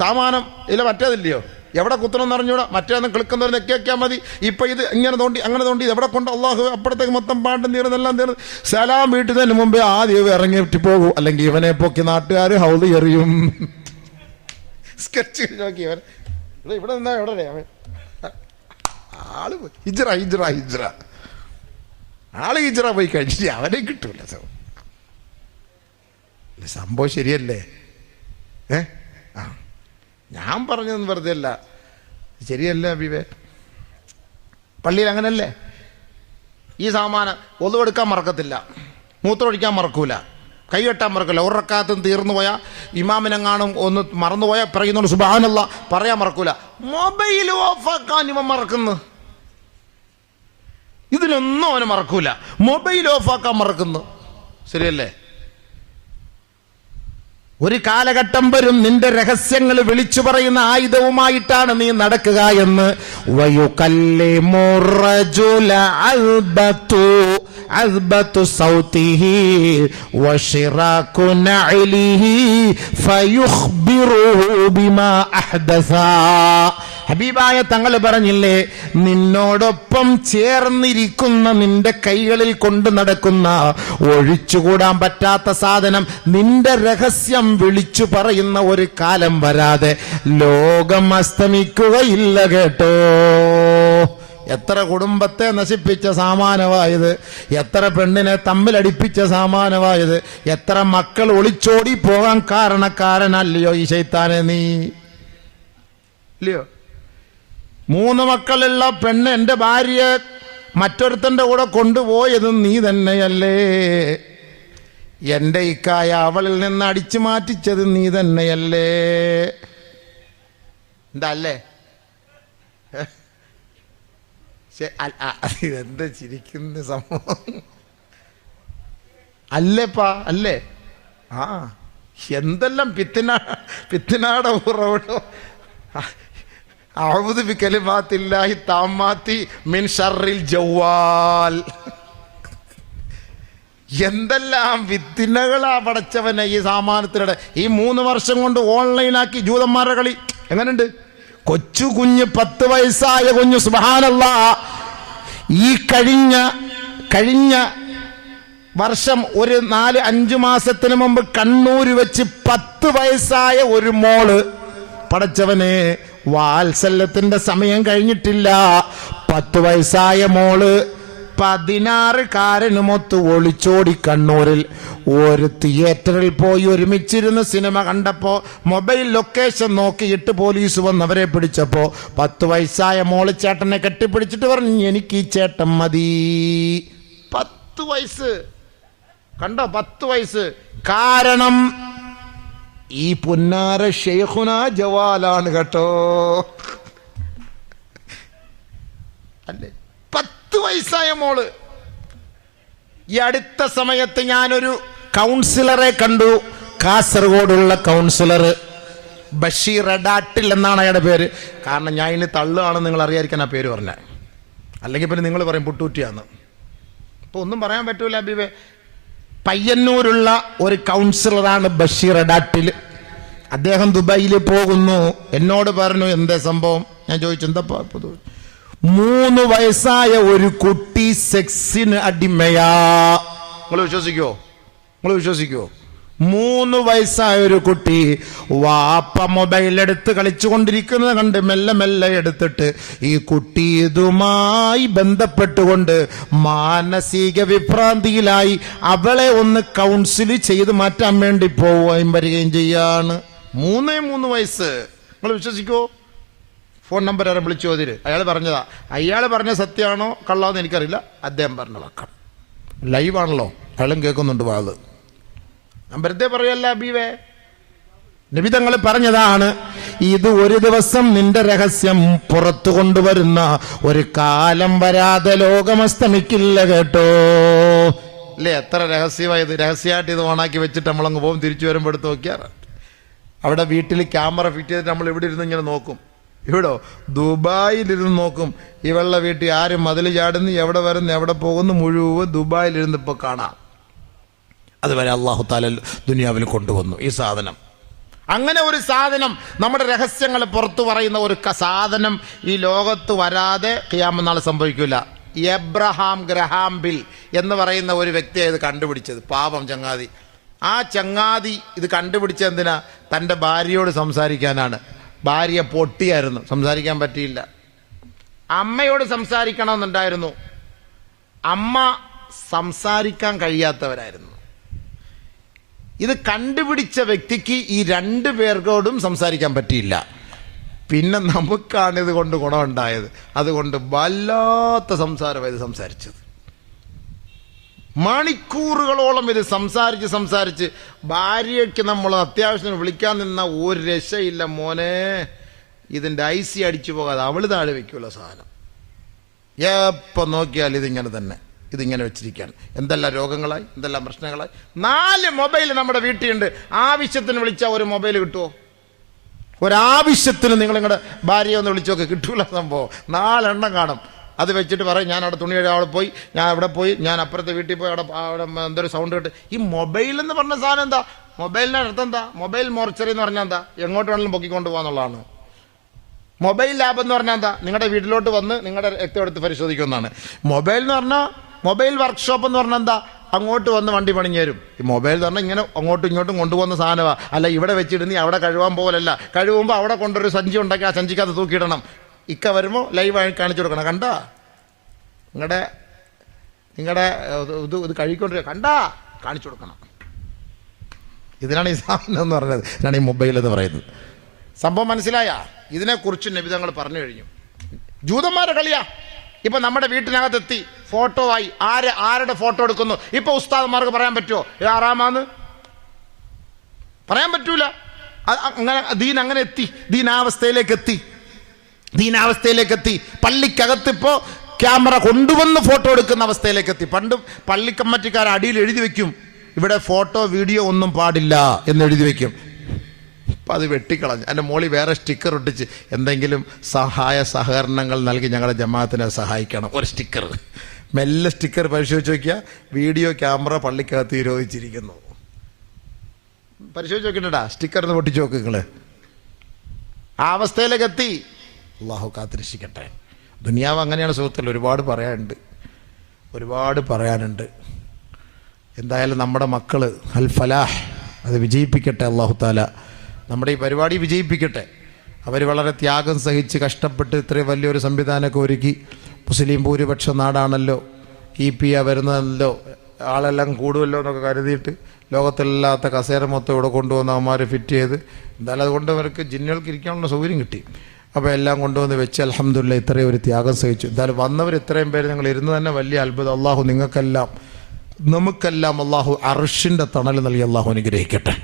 സാമാനം ഇല്ല, മറ്റേതില്ലയോ? എവിടെ കുത്തണമെന്ന് അറിഞ്ഞൂടാ. മറ്റേന്ന് കിളിക്കുന്നവർ നെക്കി വയ്ക്കാൻ മതി. ഇപ്പൊ ഇത് ഇങ്ങനെ തോണ്ടി അങ്ങനെ തോണ്ടി എവിടെ കൊണ്ട് അള്ളാഹു അപ്പുറത്തേക്ക് മൊത്തം പാണ്ടും തീർന്നെല്ലാം തീർന്ന് സലാം വീട്ടുന്നതിന് മുമ്പേ ആദ്യം ഇറങ്ങിയിട്ട് പോകും. അല്ലെങ്കിൽ ഇവനെ പൊക്കി നാട്ടുകാർ ഹൗദ് എറിയും. സ്കെച്ച് നോക്കി അവൻ ഇവിടെ നിന്നാ എവിടെ ആള് ഹിജ്റ ആള് ഹിജ്റ പോയി കഴിച്ചിട്ട് അവനെ കിട്ടൂല. സംഭവം ശരിയല്ലേ? ഞാൻ പറഞ്ഞതൊന്നും വെറുതെ അല്ല, ശരിയല്ലേ അബീബേ? പള്ളിയിൽ അങ്ങനല്ലേ? ഈ സാമാനം ഒതുവെടുക്കാൻ മറക്കത്തില്ല, മൂത്രമൊഴിക്കാൻ മറക്കൂല, കൈ കെട്ടാൻ മറക്കില്ല. ഒരു റക്അത്തും തീർന്നു പോയാൽ ഇമാമിനെങ്ങാനും ഒന്ന് മറന്നുപോയാൽ പറയുന്നുണ്ട് സുബ്ഹാനല്ലാഹ് പറയാൻ മറക്കൂല. മൊബൈൽ ഓഫാക്കാൻ ഇവൻ മറക്കുന്നു. ഇതിലൊന്നും അവന് മറക്കൂല, മൊബൈൽ ഓഫാക്കാൻ മറക്കുന്നു. ശരിയല്ലേ? ഒരു കാലഘട്ടം വരും നിന്റെ രഹസ്യങ്ങൾ വിളിച്ചു പറയുന്ന ആയുധവുമായിട്ടാണ് നീ നടക്കുക എന്ന്. അസ്ബത്തു സൗതിഹി വശിറാഖു നഅലിഹി ഫയുഖ്ബിറുഹു ബിമാ അഹ്ദസ. ഹബീബായ തങ്ങൾ പറഞ്ഞില്ലേ, നിന്നോടൊപ്പം ചേർന്നിരിക്കുന്ന നിന്റെ കൈകളിൽ കൊണ്ട് നടക്കുന്ന ഒഴിച്ചുകൂടാൻ പറ്റാത്ത സാധനം, നിന്റെ രഹസ്യം വിളിച്ചു പറയുന്ന ഒരു കാലം വരാതെ ലോകം അസ്തമിക്കുകയില്ല കേട്ടോ. എത്ര കുടുംബത്തെ നശിപ്പിച്ച സാമാനമായത്, എത്ര പെണ്ണിനെ തമ്മിലടിപ്പിച്ച സാമാനമായത്, എത്ര മക്കൾ ഒളിച്ചോടി പോകാൻ കാരണക്കാരനല്ലയോ ഈ ശൈത്താനെ നീ? ഇല്ലയോ? 3 മക്കളുള്ള പെണ്ണ് എൻ്റെ ഭാര്യ മറ്റൊരുത്തൻ്റെ കൂടെ കൊണ്ടുപോയത് നീ തന്നെയല്ലേ, എൻ്റെ ഇക്കായ അവളിൽ നിന്ന് അടിച്ചു മാറ്റിച്ചത് നീ തന്നെയല്ലേ. എന്താ അല്ലേ? എന്താ ചിരിക്കുന്ന സംഭവം അല്ലേപ്പാ, അല്ലേ? ആ, എന്തെല്ലാം പിത്തിനാടെ ഉറവിടോ. അഊദു ബികലിമാത്തില്ലാഹി താമ്മാത്തി മിൻ ശർറിൽ ജവ്വാൽ. എന്തെല്ലാം വിത്തിനകളാ പടച്ചവനെ ഈ സാമാനത്തിനിടെ. ഈ 3 വർഷം കൊണ്ട് ഓൺലൈനാക്കി ജൂതന്മാരുടെ കളി എങ്ങനെയുണ്ട്? കൊച്ചു കുഞ്ഞ് 10 വയസ്സായ കുഞ്ഞ്, സുബ്ഹാനല്ലാഹ്, ഈ കഴിഞ്ഞ വർഷം ഒരു 4-5 മാസത്തിന് മുമ്പ് കണ്ണൂര് വെച്ച് 10 വയസ്സായ ഒരു മോള്, പടച്ചവനെ വാത്സല്യത്തിന്റെ സമയം കഴിഞ്ഞിട്ടില്ല, 10 വയസ്സായ മോള് 16 കാരനുമൊത്ത് ഒളിച്ചോടി കണ്ണൂരിൽ ഒരു തിയേറ്ററിൽ പോയി ഒരുമിച്ചിരുന്ന് സിനിമ കണ്ടപ്പോ മൊബൈൽ ലൊക്കേഷൻ നോക്കിയിട്ട് പോലീസ് വന്നവരെ പിടിച്ചപ്പോ 10 വയസ്സായ മോള് ചേട്ടനെ കെട്ടിപ്പിടിച്ചിട്ട് പറഞ്ഞു, എനിക്ക് ഈ ചേട്ടൻ മതി. 10 വയസ്സ് കണ്ടോ, 10 വയസ്സ്. കാരണം ഈ പുന്നാര ഷെയ്ഖുന ജവാലാണ് കേട്ടോ, അല്ലേ? 10 വയസ്സായ മോള്. ഈ അടുത്ത സമയത്ത് ഞാനൊരു കൗൺസിലറെ കണ്ടു, കാസർഗോഡുള്ള കൗൺസിലർ ബഷീർ എടാട്ടിൽ എന്നാണ് അയാളുടെ പേര്. കാരണം ഞാൻ ഇനി തള്ളുകയാണെന്ന് നിങ്ങൾ അറിയാതിരിക്കാൻ ആ പേര് പറഞ്ഞ, അല്ലെങ്കിൽ പിന്നെ നിങ്ങൾ പറയും പുട്ടൂറ്റിയാന്ന്. ഇപ്പൊ ഒന്നും പറയാൻ പറ്റൂല അബീബേ. പയ്യന്നൂരുള്ള ഒരു കൗൺസിലറാണ് ബഷീർ എടാട്ടിൽ. അദ്ദേഹം ദുബായിൽ പോകുന്നു. എന്നോട് പറഞ്ഞു എന്താ സംഭവം. ഞാൻ ചോദിച്ചു എന്താ 3 വയസ്സായ ഒരു കുട്ടി സെക്സിന് അടിമയാ. നിങ്ങൾ വിശ്വസിക്കുവോ? 3 വയസ്സായ ഒരു കുട്ടി വാപ്പ മൊബൈൽ എടുത്ത് കളിച്ചുകൊണ്ടിരിക്കുന്നത് കണ്ട് മെല്ലെ മെല്ലെ എടുത്തിട്ട് ഈ കുട്ടി ഇതുമായി ബന്ധപ്പെട്ടുകൊണ്ട് മാനസിക വിഭ്രാന്തിയിലായി അവളെ ഒന്ന് കൗൺസിൽ ചെയ്ത് മാറ്റാൻ വേണ്ടി പോവുകയും വരികയും ചെയ്യാണ്. 3 വയസ്സ്. നിങ്ങൾ വിശ്വസിക്കുവോ? ഫോൺ നമ്പർ ആരും വിളിച്ചു ചോദിര്. അയാൾ പറഞ്ഞതാ. അയാൾ പറഞ്ഞ സത്യമാണോ കള്ളാന്ന് എനിക്കറിയില്ല. അദ്ദേഹം പറഞ്ഞ വാക്കാം. ലൈവാണല്ലോ, അയാളും കേൾക്കുന്നുണ്ട് വാത്. ഞാൻ വെറുതെ പറയല്ല അബീവേ, നബി തങ്ങൾ പറഞ്ഞതാണ്, ഇത് ഒരു ദിവസം നിന്റെ രഹസ്യം പുറത്തു കൊണ്ടുവരുന്ന ഒരു കാലം വരാതെ ലോകമസ്തമിക്കില്ല കേട്ടോ. അല്ലേ? എത്ര രഹസ്യമായത്. രഹസ്യമായിട്ട് ഇത് ഓണാക്കി വെച്ചിട്ട് നമ്മളങ്ങ് പോകും. തിരിച്ചു വരുമ്പോൾ എടുത്ത് നോക്കിയാറ്. അവിടെ വീട്ടിൽ ക്യാമറ ഫിറ്റ് ചെയ്തിട്ട് നമ്മൾ ഇവിടെ ഇരുന്ന് ഇങ്ങനെ നോക്കും. ഇവിടോ ദുബായിലിരുന്ന് നോക്കും. ഇവളുടെ വീട്ടിൽ ആരും മതിൽ ചാടുന്നു, എവിടെ വരുന്നു, എവിടെ പോകുന്നു, മുഴുവൻ ദുബായിലിരുന്ന് ഇപ്പോൾ കാണാം. അതുവരെ അള്ളാഹു താല ദുനിയാവിൽ കൊണ്ടുവന്നു ഈ സാധനം. അങ്ങനെ ഒരു സാധനം, നമ്മുടെ രഹസ്യങ്ങൾ പുറത്തു പറയുന്ന ഒരു സാധനം ഈ ലോകത്ത് വരാതെ ഖിയാമത്ത് നാൾ സംഭവിക്കില്ല. എബ്രഹാം ഗ്രഹാം ബിൽ എന്ന് പറയുന്ന ഒരു വ്യക്തിയാണ് ഇത് കണ്ടുപിടിച്ചത്. പാപം ചങ്ങാതി. ആ ചങ്ങാതി ഇത് കണ്ടുപിടിച്ചത് എന്തിനാ? തൻ്റെ ഭാര്യയോട് സംസാരിക്കാനാണ്. ഭാര്യ പൊട്ടിയായിരുന്നു, സംസാരിക്കാൻ പറ്റിയില്ല. അമ്മയോട് സംസാരിക്കണമെന്നുണ്ടായിരുന്നു, അമ്മ സംസാരിക്കാൻ കഴിയാത്തവരായിരുന്നു. ഇത് കണ്ടുപിടിച്ച വ്യക്തിക്ക് ഈ 2 പേർക്കോടും സംസാരിക്കാൻ പറ്റിയില്ല. പിന്നെ നമുക്കാണ് ഇത് കൊണ്ട് ഗുണമുണ്ടായത്. അതുകൊണ്ട് വല്ലാത്ത സംസാരമാണ് ഇത് സംസാരിച്ചത്. മണിക്കൂറുകളോളം ഇത് സംസാരിച്ച് ഭാര്യയ്ക്ക് നമ്മൾ അത്യാവശ്യത്തിന് വിളിക്കാൻ നിന്ന ഒരു രക്ഷയില്ല മോനെ. ഇതിൻ്റെ IC അടിച്ചു പോകാതെ അവൾ താഴെ വയ്ക്കുമല്ലോ സാധനം. എപ്പോൾ നോക്കിയാൽ ഇതിങ്ങനെ തന്നെ, ഇതിങ്ങനെ വെച്ചിരിക്കുകയാണ്. എന്തെല്ലാം രോഗങ്ങളായി, എന്തെല്ലാം പ്രശ്നങ്ങളായി. 4 മൊബൈൽ നമ്മുടെ വീട്ടിലുണ്ട്. ആവശ്യത്തിന് വിളിച്ചാൽ ഒരു മൊബൈൽ കിട്ടുമോ? ഒരാവശ്യത്തിന് നിങ്ങൾ നിങ്ങളുടെ ഭാര്യയെ ഒന്ന് വിളിച്ചോക്കെ കിട്ടൂല സംഭവം. 4 എണ്ണം കാണും. അത് വെച്ചിട്ട് പറയും ഞാൻ അവിടെ തുണി കഴുകാൻ അവിടെ പോയി, ഞാൻ അവിടെ പോയി, ഞാൻ അപ്പുറത്തെ വീട്ടിൽ പോയി, അവിടെ എന്തൊരു സൗണ്ട് കേട്ട്. ഈ മൊബൈൽ എന്ന് പറഞ്ഞ സാധനം എന്താ? മൊബൈലിൻ്റെ അർത്ഥം എന്താ? മൊബൈൽ മോർച്ചറി എന്ന് പറഞ്ഞാൽ എന്താ? എങ്ങോട്ട് വേണമെങ്കിലും പൊക്കിക്കൊണ്ട് പോകാന്നുള്ളതാണ്. മൊബൈൽ ലാബ് എന്ന് പറഞ്ഞാൽ എന്താ? നിങ്ങളുടെ വീട്ടിലോട്ട് വന്ന് നിങ്ങളുടെ രക്തം എടുത്ത് പരിശോധിക്കുന്നതാണ്. മൊബൈൽ എന്ന് പറഞ്ഞാൽ, മൊബൈൽ വർക്ക്ഷോപ്പ് എന്ന് പറഞ്ഞാൽ എന്താ? അങ്ങോട്ട് വന്ന് വണ്ടി പണിഞ്ഞു തരും. ഈ മൊബൈൽ എന്ന് പറഞ്ഞാൽ ഇങ്ങനെ അങ്ങോട്ടും ഇങ്ങോട്ടും കൊണ്ടുപോകുന്ന സാധനമാണ്. അല്ല ഇവിടെ വെച്ചിടുന്ന അവിടെ കഴുകാൻ പോലല്ല. കഴുകുമ്പോൾ അവിടെ കൊണ്ടൊരു സഞ്ചി ഉണ്ടാക്കി ആ സഞ്ചിക്കകത്ത് തൂക്കിയിടണം. ഇക്ക വരുമ്പോൾ ലൈവായി കാണിച്ചു കൊടുക്കണം. കണ്ടാ നിങ്ങളുടെ ഇത് കഴുകിക്കൊണ്ടിരിക്കുക, കണ്ടാ കാണിച്ചു കൊടുക്കണം. ഇതിനാണ് ഈ സാധനം എന്ന് പറയുന്നത്. ഇതിനാണ് ഈ മൊബൈൽ എന്ന് പറയുന്നത്. സംഭവം മനസ്സിലായ? ഇതിനെക്കുറിച്ച് നബി തങ്ങൾ പറഞ്ഞു കഴിഞ്ഞു. ജൂതന്മാരെ കളിയാ ഇപ്പൊ നമ്മുടെ വീട്ടിനകത്തെത്തി ഫോട്ടോ ആയി, ആരുടെ ഫോട്ടോ എടുക്കുന്നു. ഇപ്പൊ ഉസ്താദ്മാർക്ക് പറയാൻ പറ്റുമോ ഇത് ഹറാമാന്ന്? പറയാൻ പറ്റൂല. അങ്ങനെ ദീൻ അങ്ങനെ എത്തി, ദീനാവസ്ഥയിലേക്ക് എത്തി. പള്ളിക്കകത്തിപ്പോ ക്യാമറ കൊണ്ടുവന്ന് ഫോട്ടോ എടുക്കുന്ന അവസ്ഥയിലേക്ക് എത്തി. പണ്ട് പള്ളി കമ്മിറ്റിക്കാർ അടിയിൽ എഴുതി വെക്കും, ഇവിടെ ഫോട്ടോ വീഡിയോ ഒന്നും പാടില്ല എന്ന് എഴുതി വെക്കും. അപ്പം അത് വെട്ടിക്കളഞ്ഞ് എൻ്റെ മോളി വേറെ സ്റ്റിക്കർ ഒട്ടിച്ച് എന്തെങ്കിലും സഹകരണങ്ങൾ നൽകി ഞങ്ങളുടെ ജമാഅത്തിനെ സഹായിക്കണം, ഒരു സ്റ്റിക്കർ. മെല്ലെ സ്റ്റിക്കർ പരിശോധിച്ച് നോക്കിയാൽ വീഡിയോ ക്യാമറ പള്ളിക്കകത്ത് നിരോധിച്ചിരിക്കുന്നു. പരിശോധിച്ച് നോക്കിട്ടാ, സ്റ്റിക്കർ ഒന്ന് പൊട്ടിച്ച് നോക്ക് നിങ്ങൾ. ആ അവസ്ഥയിലേക്ക് എത്തി. അള്ളാഹു കാത്തിരക്ഷിക്കട്ടെ. ദുനിയാവ് അങ്ങനെയാണ് സുഹൃത്തുക്കൾ. ഒരുപാട് പറയാനുണ്ട്. എന്തായാലും നമ്മുടെ മക്കൾ അൽ ഫലാഹ് അത് വിജയിപ്പിക്കട്ടെ. അള്ളാഹു താല നമ്മുടെ ഈ പരിപാടി വിജയിപ്പിക്കട്ടെ. അവർ വളരെ ത്യാഗം സഹിച്ച് കഷ്ടപ്പെട്ട് ഇത്രയും വലിയൊരു സംവിധാനമൊക്കെ ഒരുക്കി. മുസ്ലിം ഭൂരിപക്ഷ നാടാണല്ലോ, വരുന്നതല്ലോ, ആളെല്ലാം കൂടുമല്ലോ എന്നൊക്കെ കരുതിയിട്ട് ലോകത്തിലില്ലാത്ത കസേര മൊത്തം ഇവിടെ കൊണ്ടുവന്ന് അവന്മാർ ഫിറ്റ് ചെയ്ത്, എന്തായാലും അതുകൊണ്ട് അവർക്ക് ജിന്നുകൾക്ക് ഇരിക്കാനുള്ള സൗകര്യം കിട്ടി. അപ്പോൾ എല്ലാം കൊണ്ടുവന്ന് വെച്ച് അൽഹംദുലില്ലാഹ് ഇത്രയും ഒരു ത്യാഗം സഹിച്ചു. എന്തായാലും വന്നവർ ഇത്രയും പേര് നിങ്ങൾ ഇരുന്ന് തന്നെ വലിയ അത്ഭുതം. അള്ളാഹു നമുക്കെല്ലാം അള്ളാഹു അർഷിൻ്റെ തണൽ നൽകി അള്ളാഹു അനുഗ്രഹിക്കട്ടെ.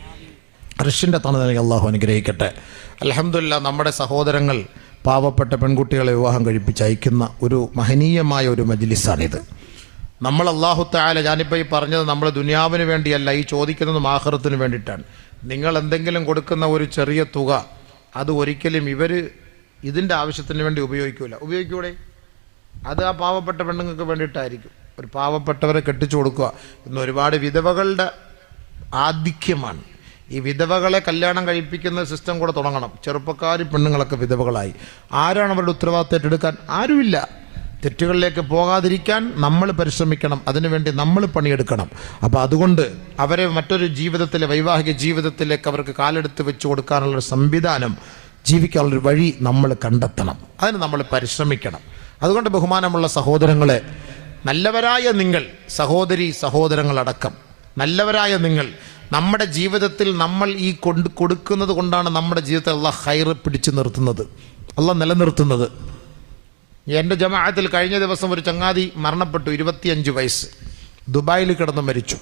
അൽഹംദുലില്ലാഹ് നമ്മുടെ സഹോദരങ്ങൾ പാവപ്പെട്ട പെൺകുട്ടികളെ വിവാഹം കഴിപ്പിച്ചയക്കുന്ന ഒരു മഹനീയമായ ഒരു മജ്ലിസാണിത്. നമ്മൾ അല്ലാഹു തആല, ഞാനിപ്പോൾ ഈ പറഞ്ഞത് നമ്മൾ ദുനിയാവിന് വേണ്ടിയല്ല, ഈ ചോദിക്കുന്നതും ആഖിറത്തിന് വേണ്ടിയിട്ടാണ്. നിങ്ങൾ എന്തെങ്കിലും കൊടുക്കുന്ന ഒരു ചെറിയ തുക അത് ഒരിക്കലും ഇതിൻ്റെ ആവശ്യത്തിന് വേണ്ടി ഉപയോഗിക്കൂടെ? അത് ആ പാവപ്പെട്ട പെണ്ണുങ്ങൾക്ക് വേണ്ടിയിട്ടായിരിക്കും. ഒരു പാവപ്പെട്ടവരെ കെട്ടിച്ചു കൊടുക്കുക. ഇന്ന് ഒരുപാട് വിധവകളുടെ ആധിക്യമാണ്. ഈ വിധവകളെ കല്യാണം കഴിപ്പിക്കുന്ന സിസ്റ്റം കൂടെ തുടങ്ങണം. ചെറുപ്പക്കാരി പെണ്ണുങ്ങളൊക്കെ വിധവകളായി. ആരാണ് അവരുടെ ഉത്തരവാദിത്തം ഏറ്റെടുക്കാൻ? ആരുമില്ല. തെറ്റുകളിലേക്ക് പോകാതിരിക്കാൻ നമ്മൾ പരിശ്രമിക്കണം, അതിനുവേണ്ടി നമ്മൾ പണിയെടുക്കണം. അപ്പോൾ അതുകൊണ്ട് അവരെ മറ്റൊരു ജീവിതത്തിലെ, വൈവാഹിക ജീവിതത്തിലേക്ക് അവർക്ക് കാലെടുത്ത് വെച്ച് കൊടുക്കാനുള്ളൊരു സംവിധാനം, ജീവിക്കാനുള്ളൊരു വഴി നമ്മൾ കണ്ടെത്തണം. അതിന് നമ്മൾ പരിശ്രമിക്കണം. അതുകൊണ്ട് ബഹുമാനമുള്ള സഹോദരങ്ങളെ, നല്ലവരായ നിങ്ങൾ, സഹോദരങ്ങളടക്കം നല്ലവരായ നിങ്ങൾ, നമ്മുടെ ജീവിതത്തിൽ നമ്മൾ ഈ കൊടുക്കുന്നത് കൊണ്ടാണ് നമ്മുടെ ജീവിതത്തിൽ അള്ളാഹ് ഖൈർ പിടിച്ചു നിർത്തുന്നത്, അള്ളാഹ് നിലനിർത്തുന്നത്. എൻ്റെ ജമാഅത്തിൽ കഴിഞ്ഞ ദിവസം ഒരു ചങ്ങാതി മരണപ്പെട്ടു. 25 വയസ്സ്, ദുബായിൽ കിടന്ന് മരിച്ചു.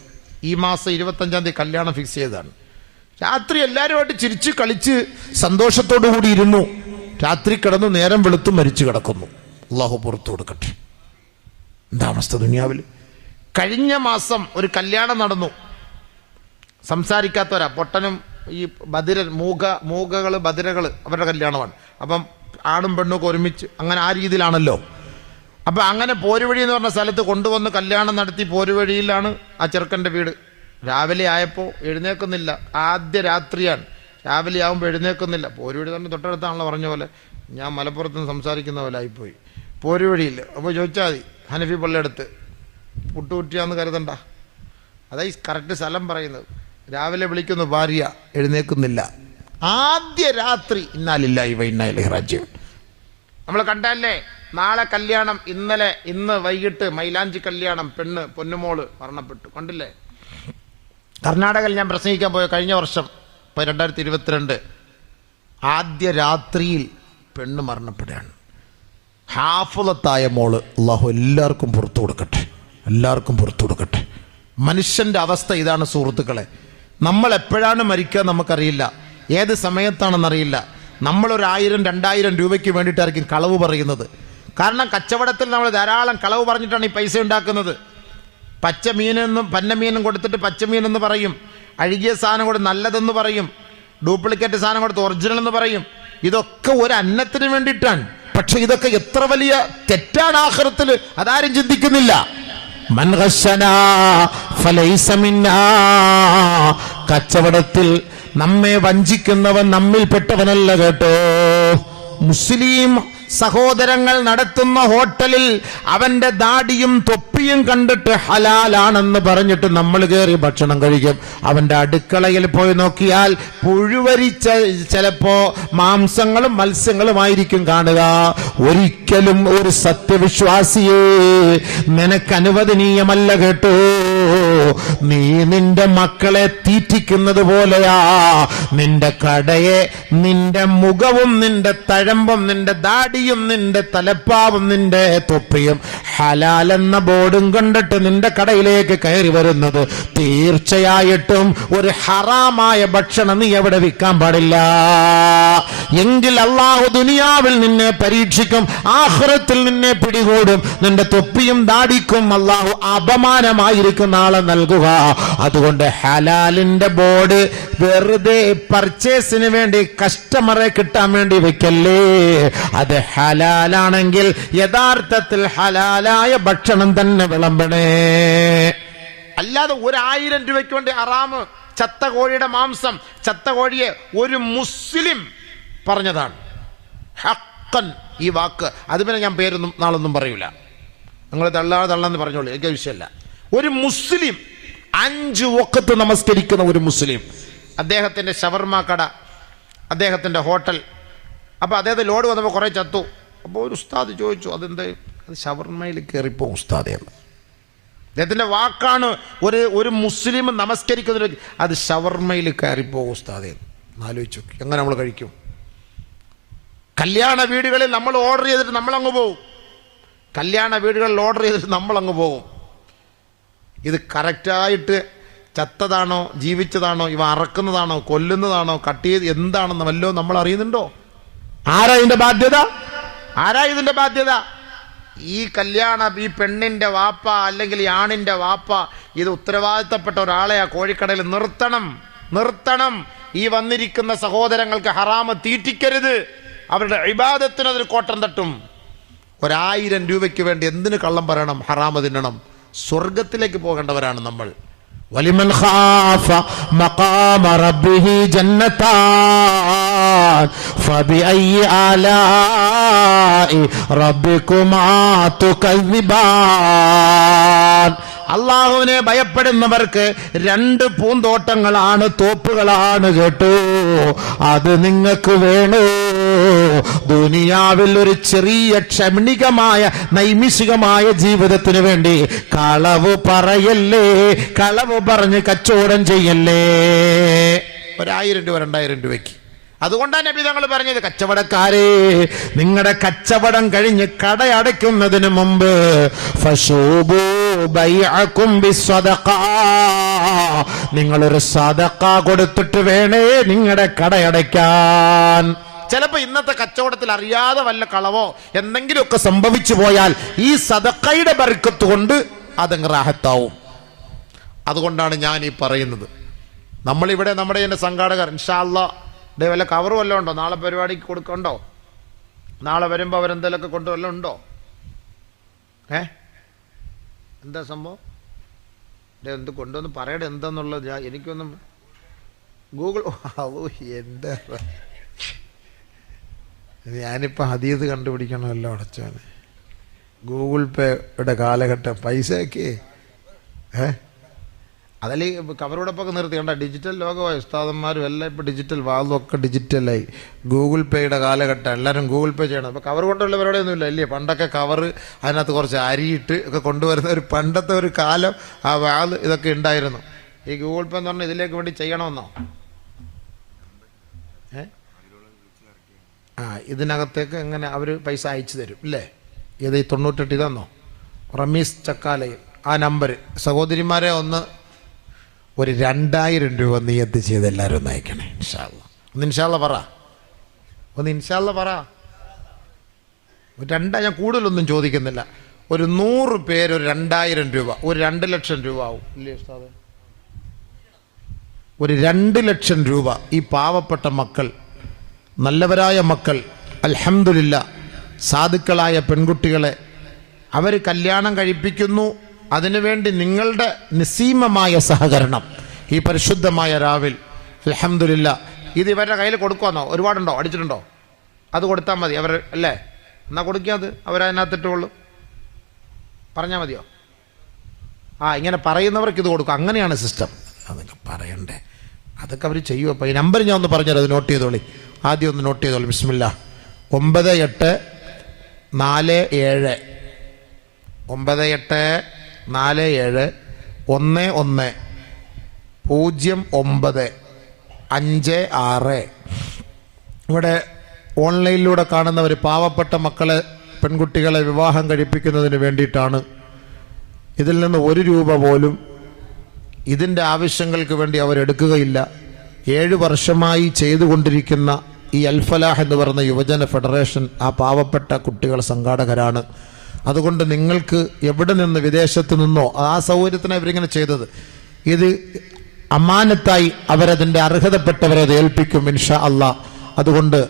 ഈ മാസം 25-ാം തീയതി കല്യാണം ഫിക്സ് ചെയ്തതാണ്. രാത്രി എല്ലാവരുമായിട്ട് ചിരിച്ച് കളിച്ച് സന്തോഷത്തോടു കൂടി ഇരുന്നു. രാത്രി കിടന്നു, നേരം വെളുത്തു മരിച്ചു കിടക്കുന്നു. അള്ളാഹു പുറത്തു കൊടുക്കട്ടെ. എന്താ അവസ്ഥ ദുനിയാവിൽ? കഴിഞ്ഞ മാസം ഒരു കല്യാണം നടന്നു. സംസാരിക്കാത്തവരാ, പൊട്ടനും ഈ മൂകകൾ ബദിരകൾ അവരുടെ കല്യാണമാണ്. അപ്പം ആണും പെണ്ണും ഒരുമിച്ച് അങ്ങനെ ആ രീതിയിലാണല്ലോ. അപ്പം അങ്ങനെ പോരുവഴി എന്ന് പറഞ്ഞ സ്ഥലത്ത് കൊണ്ടുവന്ന് കല്യാണം നടത്തി. പോരുവഴിയിലാണ് ആ ചെറുക്കൻ്റെ വീട്. രാവിലെ ആയപ്പോൾ എഴുന്നേൽക്കുന്നില്ല. ആദ്യ രാത്രിയാണ്. രാവിലെ ആകുമ്പോൾ എഴുന്നേൽക്കുന്നില്ല. പോരുവഴി തന്നെ തൊട്ടടുത്താണല്ലോ, പറഞ്ഞ പോലെ ഞാൻ മലപ്പുറത്ത് നിന്ന് സംസാരിക്കുന്ന പോലെ ആയിപ്പോയി. പോരുവഴിയിൽ അപ്പോൾ ചോദിച്ചാൽ മതി, ഹനഫി പള്ളിയെടുത്ത് പുട്ടുകുറ്റിയാന്ന് കരുതണ്ട. അതാ ഈ കറക്റ്റ് സ്ഥലം പറയുന്നത്. രാവിലെ വിളിക്കുന്നു, ഭാര്യ എഴുന്നേൽക്കുന്നില്ല. ആദ്യ രാത്രി. ഇന്നാ ലില്ലാഹി വ ഇന്നാ ഇലൈഹി റാജിഊൻ. നമ്മൾ കണ്ടല്ലേ, നാളെ കല്യാണം, ഇന്ന് വൈകിട്ട് മൈലാഞ്ചി കല്യാണം, പെണ്ണ് പൊന്നുമോള് മരണപ്പെട്ടു. കണ്ടില്ലേ? കർണാടകയിൽ ഞാൻ പ്രസംഗിക്കാൻ പോയ കഴിഞ്ഞ വർഷം 2022 ആദ്യ രാത്രിയിൽ പെണ്ണ് മരണപ്പെടുകയാണ്. ഹാഫിളത്തായ മോള്. അള്ളാഹു എല്ലാവർക്കും പുറത്തു കൊടുക്കട്ടെ. മനുഷ്യൻ്റെ അവസ്ഥ ഇതാണ് സുഹൃത്തുക്കളെ. നമ്മൾ എപ്പോഴാണ് മരിക്കുക നമുക്കറിയില്ല, ഏത് സമയത്താണെന്നറിയില്ല. നമ്മളൊരു 1000-2000 രൂപയ്ക്ക് വേണ്ടിയിട്ടായിരിക്കും കളവ് പറയുന്നത്. കാരണം കച്ചവടത്തിൽ നമ്മൾ ധാരാളം കളവ് പറഞ്ഞിട്ടാണ് ഈ പൈസ ഉണ്ടാക്കുന്നത്. പന്നമീനും കൊടുത്തിട്ട് പച്ചമീനെന്ന് പറയും, അഴുകിയ സാധനം കൊടുത്ത് നല്ലതെന്ന് പറയും, ഡ്യൂപ്ലിക്കേറ്റ് സാധനം കൊടുത്ത് ഒറിജിനൽ എന്ന് പറയും. ഇതൊക്കെ ഒരു അന്നത്തിന് വേണ്ടിയിട്ടാണ്. പക്ഷെ ഇതൊക്കെ എത്ര വലിയ തെറ്റാണ് ആഖിറത്തിൽ, അതാരും ചിന്തിക്കുന്നില്ല. മൻ ഖശനാ ഫലൈസ മിന്നാ. കച്ചവടത്തിൽ നമ്മെ വഞ്ചിക്കുന്നവൻ നമ്മിൽപ്പെട്ടവനല്ല കേട്ടോ. മുസ്ലിം സഹോദരങ്ങൾ നടത്തുന്ന ഹോട്ടലിൽ അവന്റെ ദാടിയും തൊപ്പിയും കണ്ടിട്ട് ഹലാലാണെന്ന് പറഞ്ഞിട്ട് നമ്മൾ കയറി ഭക്ഷണം കഴിക്കും. അവന്റെ അടുക്കളയിൽ പോയി നോക്കിയാൽ പുഴുവരിച്ച ചിലപ്പോ മാംസങ്ങളും മത്സ്യങ്ങളുമായിരിക്കും കാണുക. ഒരിക്കലും ഒരു സത്യവിശ്വാസിയെ നിനക്ക് അനുവദനീയമല്ല കേട്ടോ. നീ നിന്റെ മക്കളെ തീറ്റിക്കുന്നത് പോലെയാ നിന്റെ കടയെ, നിന്റെ മുഖവും, നിന്റെ തഴമ്പും, നിന്റെ ദാടിയും, നിന്റെ തലപ്പാവും, നിന്റെ തൊപ്പിയും ഹലാൽ എന്ന ബോർഡും കണ്ടിട്ട് നിന്റെ കടയിലേക്ക് കയറി വരുന്നത്, തീർച്ചയായിട്ടും ഒരു ഹറാമായ ഭക്ഷണം നീ എവിടെ വിൽക്കാൻ പാടില്ല. എങ്കിൽ അള്ളാഹു ദുനിയാവിൽ നിന്നെ പരീക്ഷിക്കും, ആഖിറത്തിൽ നിന്നെ പിടികൂടും. നിന്റെ തൊപ്പിയും ദാടിക്കും അള്ളാഹു അപമാനമായിരിക്കും നാളെ നൽകുക. അതുകൊണ്ട് ഹലാലിന്റെ ബോർഡ് വെറുതെ പർച്ചേസിന് വേണ്ടി കസ്റ്റമറെ കിട്ടാൻ വേണ്ടി വെക്കല്ലേ. അത് ഹലാലാണെങ്കിൽ യഥാർത്ഥത്തിൽ ഹലാലായ ഭക്ഷണം തന്നെ വിളമ്പണേ. അല്ലാതെ 1000 രൂപയ്ക്ക് വേണ്ടി ഹറാമ്, ചത്ത കോഴിയുടെ മാംസം, ചത്ത കോഴിയെ ഒരു മുസ്ലിം പറഞ്ഞതാണ്. ഹഖൻ ഈ വാക്ക്, അത് പിന്നെ ഞാൻ പേരൊന്നും നാളൊന്നും പറയൂല, നിങ്ങൾ തള്ളാന്ന് പറഞ്ഞോളൂ, എനിക്ക് വിഷയമല്ല. ഒരു മുസ്ലിം 5 വഖത്ത് നമസ്കരിക്കുന്ന ഒരു മുസ്ലിം, അദ്ദേഹത്തിൻ്റെ ഷവർമ കട, അദ്ദേഹത്തിൻ്റെ ഹോട്ടൽ. അപ്പോൾ അദ്ദേഹത്തെ ലോഡ് വന്നപ്പോൾ കുറേ ചത്തു. അപ്പോൾ ഒരു ഉസ്താദ് ചോദിച്ചു, അതെന്ത്? അത് ഷവർമയിൽ കയറിപ്പോ ഉസ്താദേ എന്ന്. അദ്ദേഹത്തിൻ്റെ വാക്കാണ്. ഒരു മുസ്ലിം നമസ്കരിക്കുന്ന, അത് ഷവർമയിൽ കയറിപ്പോ ഉസ്താദേ. ആലോചിച്ചു എങ്ങനെ നമ്മൾ കഴിക്കും? കല്യാണ വീടുകളിൽ നമ്മൾ ഓർഡർ ചെയ്തിട്ട് നമ്മളങ്ങ് പോകും. കല്യാണ വീടുകളിൽ ഓർഡർ ചെയ്തിട്ട് നമ്മളങ്ങ് പോകും. ഇത് കറക്റ്റായിട്ട് ചത്തതാണോ ജീവിച്ചതാണോ, ഇവ അറക്കുന്നതാണോ കൊല്ലുന്നതാണോ കട്ട് ചെയ്ത് എന്താണെന്ന് വല്ലതും നമ്മൾ അറിയുന്നുണ്ടോ? ആരാ ഇതിന്റെ ബാധ്യത? ആരാ ഇതിന്റെ ബാധ്യത? ഈ ഈ പെണ്ണിന്റെ വാപ്പ അല്ലെങ്കിൽ ഈ ആണിന്റെ വാപ്പ, ഇത് ഉത്തരവാദിത്തപ്പെട്ട ഒരാളെ ആ കോഴിക്കടയിൽ നിർത്തണം. ഈ വന്നിരിക്കുന്ന സഹോദരങ്ങൾക്ക് ഹറാമ് തീറ്റിക്കരുത്. അവരുടെ ഇബാദത്തിന് അതൊരു കോട്ടം തട്ടും. 1000 രൂപയ്ക്ക് വേണ്ടി എന്തിനു കള്ളം പറയണം, ഹറാമ് തിന്നണം? സ്വർഗത്തിലേക്ക് പോകേണ്ടവരാണ് നമ്മൾ. വലിമൻ ഖാഫ മഖാമ റബ്ബിഹി ജന്നതാൻ ഫബിഅയ്യി ആലാഇ റബ്ബികുമാ തുകദ്ദിബാൻ. അള്ളാഹുവിനെ ഭയപ്പെടുന്നവർക്ക് 2 പൂന്തോട്ടങ്ങളാണ്, തോപ്പുകളാണ് കേട്ടോ. അത് നിങ്ങൾക്ക് വേണോ? ദുനിയാവിൽ ഒരു ചെറിയ ക്ഷണികമായ നൈമിഷികമായ ജീവിതത്തിന് വേണ്ടി കളവ് പറയല്ലേ, കളവ് പറഞ്ഞ് കച്ചവടം ചെയ്യല്ലേ. 1000 രൂപ 2000 രൂപയ്ക്ക്. അതുകൊണ്ടാണ് നബി തങ്ങൾ പറഞ്ഞത്, കച്ചവടക്കാരെ, നിങ്ങളുടെ കച്ചവടം കഴിഞ്ഞ് കട അടയ്ക്കുന്നതിന് മുമ്പ് ഫശൂബു ബൈഅകും ബിസ്സദഖ, നിങ്ങളൊരു സദഖ കൊടുത്തിട്ട് വേണേ നിങ്ങളുടെ കട അടയ്ക്കാൻ. ചിലപ്പോൾ ഇന്നത്തെ കച്ചവടത്തിൽ അറിയാതെ വല്ല കളവോ എന്തെങ്കിലുമൊക്കെ സംഭവിച്ചു പോയാൽ ഈ സദഖയുടെ ബർക്കത്ത് കൊണ്ട് അതങ്ങ് റാഹത്താവും. അതുകൊണ്ടാണ് ഞാൻ ഈ പറയുന്നത്. നമ്മളിവിടെ നമ്മുടെ തന്നെ സംഘാടകർ ഇൻഷാ അല്ലാഹ് വല്ല കവറും വല്ലതും ഉണ്ടോ? നാളെ പരിപാടിക്ക് കൊടുക്കണ്ടോ? നാളെ വരുമ്പോൾ അവരെന്തെങ്കിലുമൊക്കെ കൊണ്ട് വല്ലതും ഉണ്ടോ? എന്താ സംഭവം? എന്ത് കൊണ്ടുവന്ന് പറയട്ടെ എന്താന്നുള്ളത്. എനിക്കൊന്നും ഗൂഗിൾ എന്താ, ഞാനിപ്പോൾ ഹദീസ് കണ്ടുപിടിക്കണമല്ലോ അടച്ചാണ്. ഗൂഗിൾ പേയുടെ കാലഘട്ടം, പൈസയൊക്കെ അതല്ലേ കവറോടൊപ്പൊക്കെ നിർത്തി കണ്ട. ഡിജിറ്റൽ ലോകമായി, ഉസ്താദന്മാരും എല്ലാം ഇപ്പോൾ ഡിജിറ്റൽ, വാതൊക്കെ ഡിജിറ്റലായി. ഗൂഗിൾ പേയുടെ കാലഘട്ടം, എല്ലാവരും ഗൂഗിൾ പേ ചെയ്യണം. അപ്പോൾ കവർ കൊണ്ടുള്ള പരിപാടിയൊന്നുമില്ല ഇല്ലേ? പണ്ടൊക്കെ കവറ്, അതിനകത്ത് കുറച്ച് അരിയിട്ട് ഒക്കെ കൊണ്ടുവരുന്ന ഒരു പണ്ടത്തെ ഒരു കാലം, ആ വാള് ഇതൊക്കെ ഉണ്ടായിരുന്നു. ഈ ഗൂഗിൾ പേ എന്ന് പറഞ്ഞാൽ ഇതിലേക്ക് വേണ്ടി ചെയ്യണമെന്നോ? ഇതിനകത്തേക്ക് എങ്ങനെ അവർ പൈസ അയച്ചു തരും ഇല്ലേ? ഇത് 98 ഇതാന്നോ? റമീസ് ചക്കാലയിൽ ആ നമ്പർ. സഹോദരിമാരെ ഒന്ന് ഒരു 2000 രൂപ നിയത്ത് ചെയ്ത് എല്ലാവരും ഒന്ന് അയക്കണേ ഇൻഷാ അല്ലാഹ്. ഒന്ന് ഇൻഷാ അല്ലാഹ് പറ, ഒന്ന് ഇൻഷാ അല്ലാഹ് പറ. ഞാൻ കൂടുതലൊന്നും ചോദിക്കുന്നില്ല. ഒരു 100 പേര് ഒരു 2000 രൂപ, ഒരു 2 ലക്ഷം രൂപ ആവും ഇല്ലേ ഉസ്താദേ? ഒരു 2 ലക്ഷം രൂപ ഈ പാവപ്പെട്ട മക്കൾ, നല്ലവരായ മക്കൾ, അൽഹംദുലില്ലാ സാധുക്കളായ പെൺകുട്ടികളെ അവർ കല്യാണം കഴിപ്പിക്കുന്നു. അതിനുവേണ്ടി നിങ്ങളുടെ നിസ്സീമമായ സഹകരണം ഈ പരിശുദ്ധമായ രാവിൽ അൽഹംദുലില്ലാ ഇത് ഇവരുടെ കയ്യിൽ കൊടുക്കുമെന്നോ? ഒരുപാടുണ്ടോ? അടിച്ചിട്ടുണ്ടോ? അത് കൊടുത്താൽ മതി അവർ അല്ലേ? എന്നാൽ കൊടുക്കാത് അവരതിനകത്തിട്ടുള്ളൂ, പറഞ്ഞാൽ മതിയോ? ഇങ്ങനെ പറയുന്നവർക്ക് ഇത് കൊടുക്കും. അങ്ങനെയാണ് സിസ്റ്റം. അതൊക്കെ പറയണ്ടേ, അതൊക്കെ അവർ ചെയ്യും. അപ്പോൾ ഈ നമ്പർ ഞാൻ ഒന്ന് പറഞ്ഞുതരാം, അത് നോട്ട് ചെയ്തോളി. ആദ്യം ഒന്ന് നോട്ട് ചെയ്തോളി. ബിസ്മില്ലാ 9847 9847 110956. ഇവിടെ ഓൺലൈനിലൂടെ കാണുന്നവർ പാവപ്പെട്ട മക്കളെ, പെൺകുട്ടികളെ വിവാഹം കഴിപ്പിക്കുന്നതിന് വേണ്ടിയിട്ടാണ്. ഇതിൽ നിന്ന് 1 രൂപ പോലും ഇതിൻ്റെ ആവശ്യങ്ങൾക്ക് വേണ്ടി അവരെടുക്കുകയില്ല. 7 വർഷമായി ചെയ്തുകൊണ്ടിരിക്കുന്ന ഈ അൽഫലാഹ് എന്ന് പറയുന്ന യുവജന ഫെഡറേഷൻ ആ പാവപ്പെട്ട കുട്ടികൾ സംഘാടകരാണ്. അതുകൊണ്ട് നിങ്ങൾക്ക് എവിടെ നിന്ന്, വിദേശത്ത് നിന്നോ, ആ സൗകര്യത്തിനാണ് ഇവരിങ്ങനെ ചെയ്തത്. ഇത് അമാനത്തായി അവരതിൻ്റെ അർഹതപ്പെട്ടവരത് ഏൽപ്പിക്കും ഇൻഷാ അള്ളാഹ്. അതുകൊണ്ട്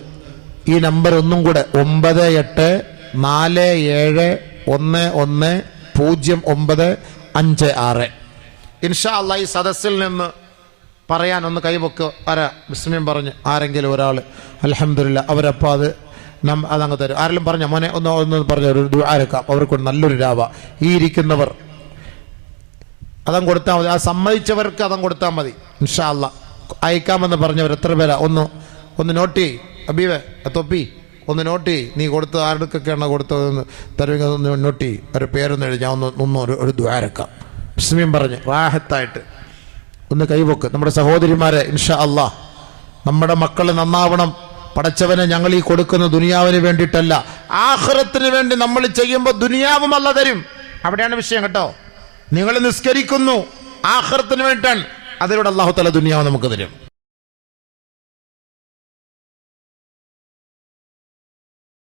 ഈ നമ്പർ ഒന്നും കൂടെ 9847110956. ഇൻഷാ അള്ളാഹ് ഈ സദസ്സിൽ നിന്ന് പറയാൻ ഒന്ന് കൈവക്ക്. ബിസ്മിയും പറഞ്ഞ് ആരെങ്കിലും ഒരാൾ അൽഹംദുലില്ലാ അവരപ്പോൾ അതങ്ങ് തരും. ആരെങ്കിലും പറഞ്ഞ മോനെ ഒന്ന് പറഞ്ഞ ഒരു ദുആരക്കാം, അവർക്ക് നല്ലൊരു രാവ. ഈ ഇരിക്കുന്നവർ അതം കൊടുത്താൽ മതി. ആ സമ്മതിച്ചവർക്ക് അതം കൊടുത്താൽ മതി ഇൻഷാ അള്ളാഹ്. അയക്കാമെന്ന് പറഞ്ഞവർ എത്ര പേരാ? ഒന്ന് നോട്ട് ചെയ്യ് അബീവേ, തൊപ്പി ഒന്ന് നോട്ട് ചെയ്യ്. നീ കൊടുത്ത് ആരുടെയൊക്കെയാണ് കൊടുത്തതെന്ന് തരുമെങ്കിൽ ഒന്ന് നോട്ട് ചെയ്യ്. ഒരു പേരൊന്ന് എഴുതി ഞാൻ ഒരു ദുആരക്കാം. ബിസ്മിയും പറഞ്ഞ് റാഹത്തായിട്ട് ഒന്ന് കൈവക്ക്. നമ്മുടെ സഹോദരിമാരെ, ഇൻഷാ അള്ളാഹ് നമ്മുടെ മക്കൾ നന്നാവണം. പടച്ചവനെ ഞങ്ങൾ ഈ കൊടുക്കുന്ന ദുനിയാവിന് വേണ്ടിയിട്ടല്ല, ആഖിറത്തിന് വേണ്ടി നമ്മൾ ചെയ്യുമ്പോൾ ദുനിയാവും അല്ലാഹ് തരും. അവിടെയാണ് വിഷയം കേട്ടോ. നിങ്ങൾ നിസ്കരിക്കുന്നു ആഖിറത്തിന് വേണ്ടിയിട്ടാണ്, അതിലൂടെ അല്ലാഹു തആല ദുനിയാവ് നമുക്ക് തരും.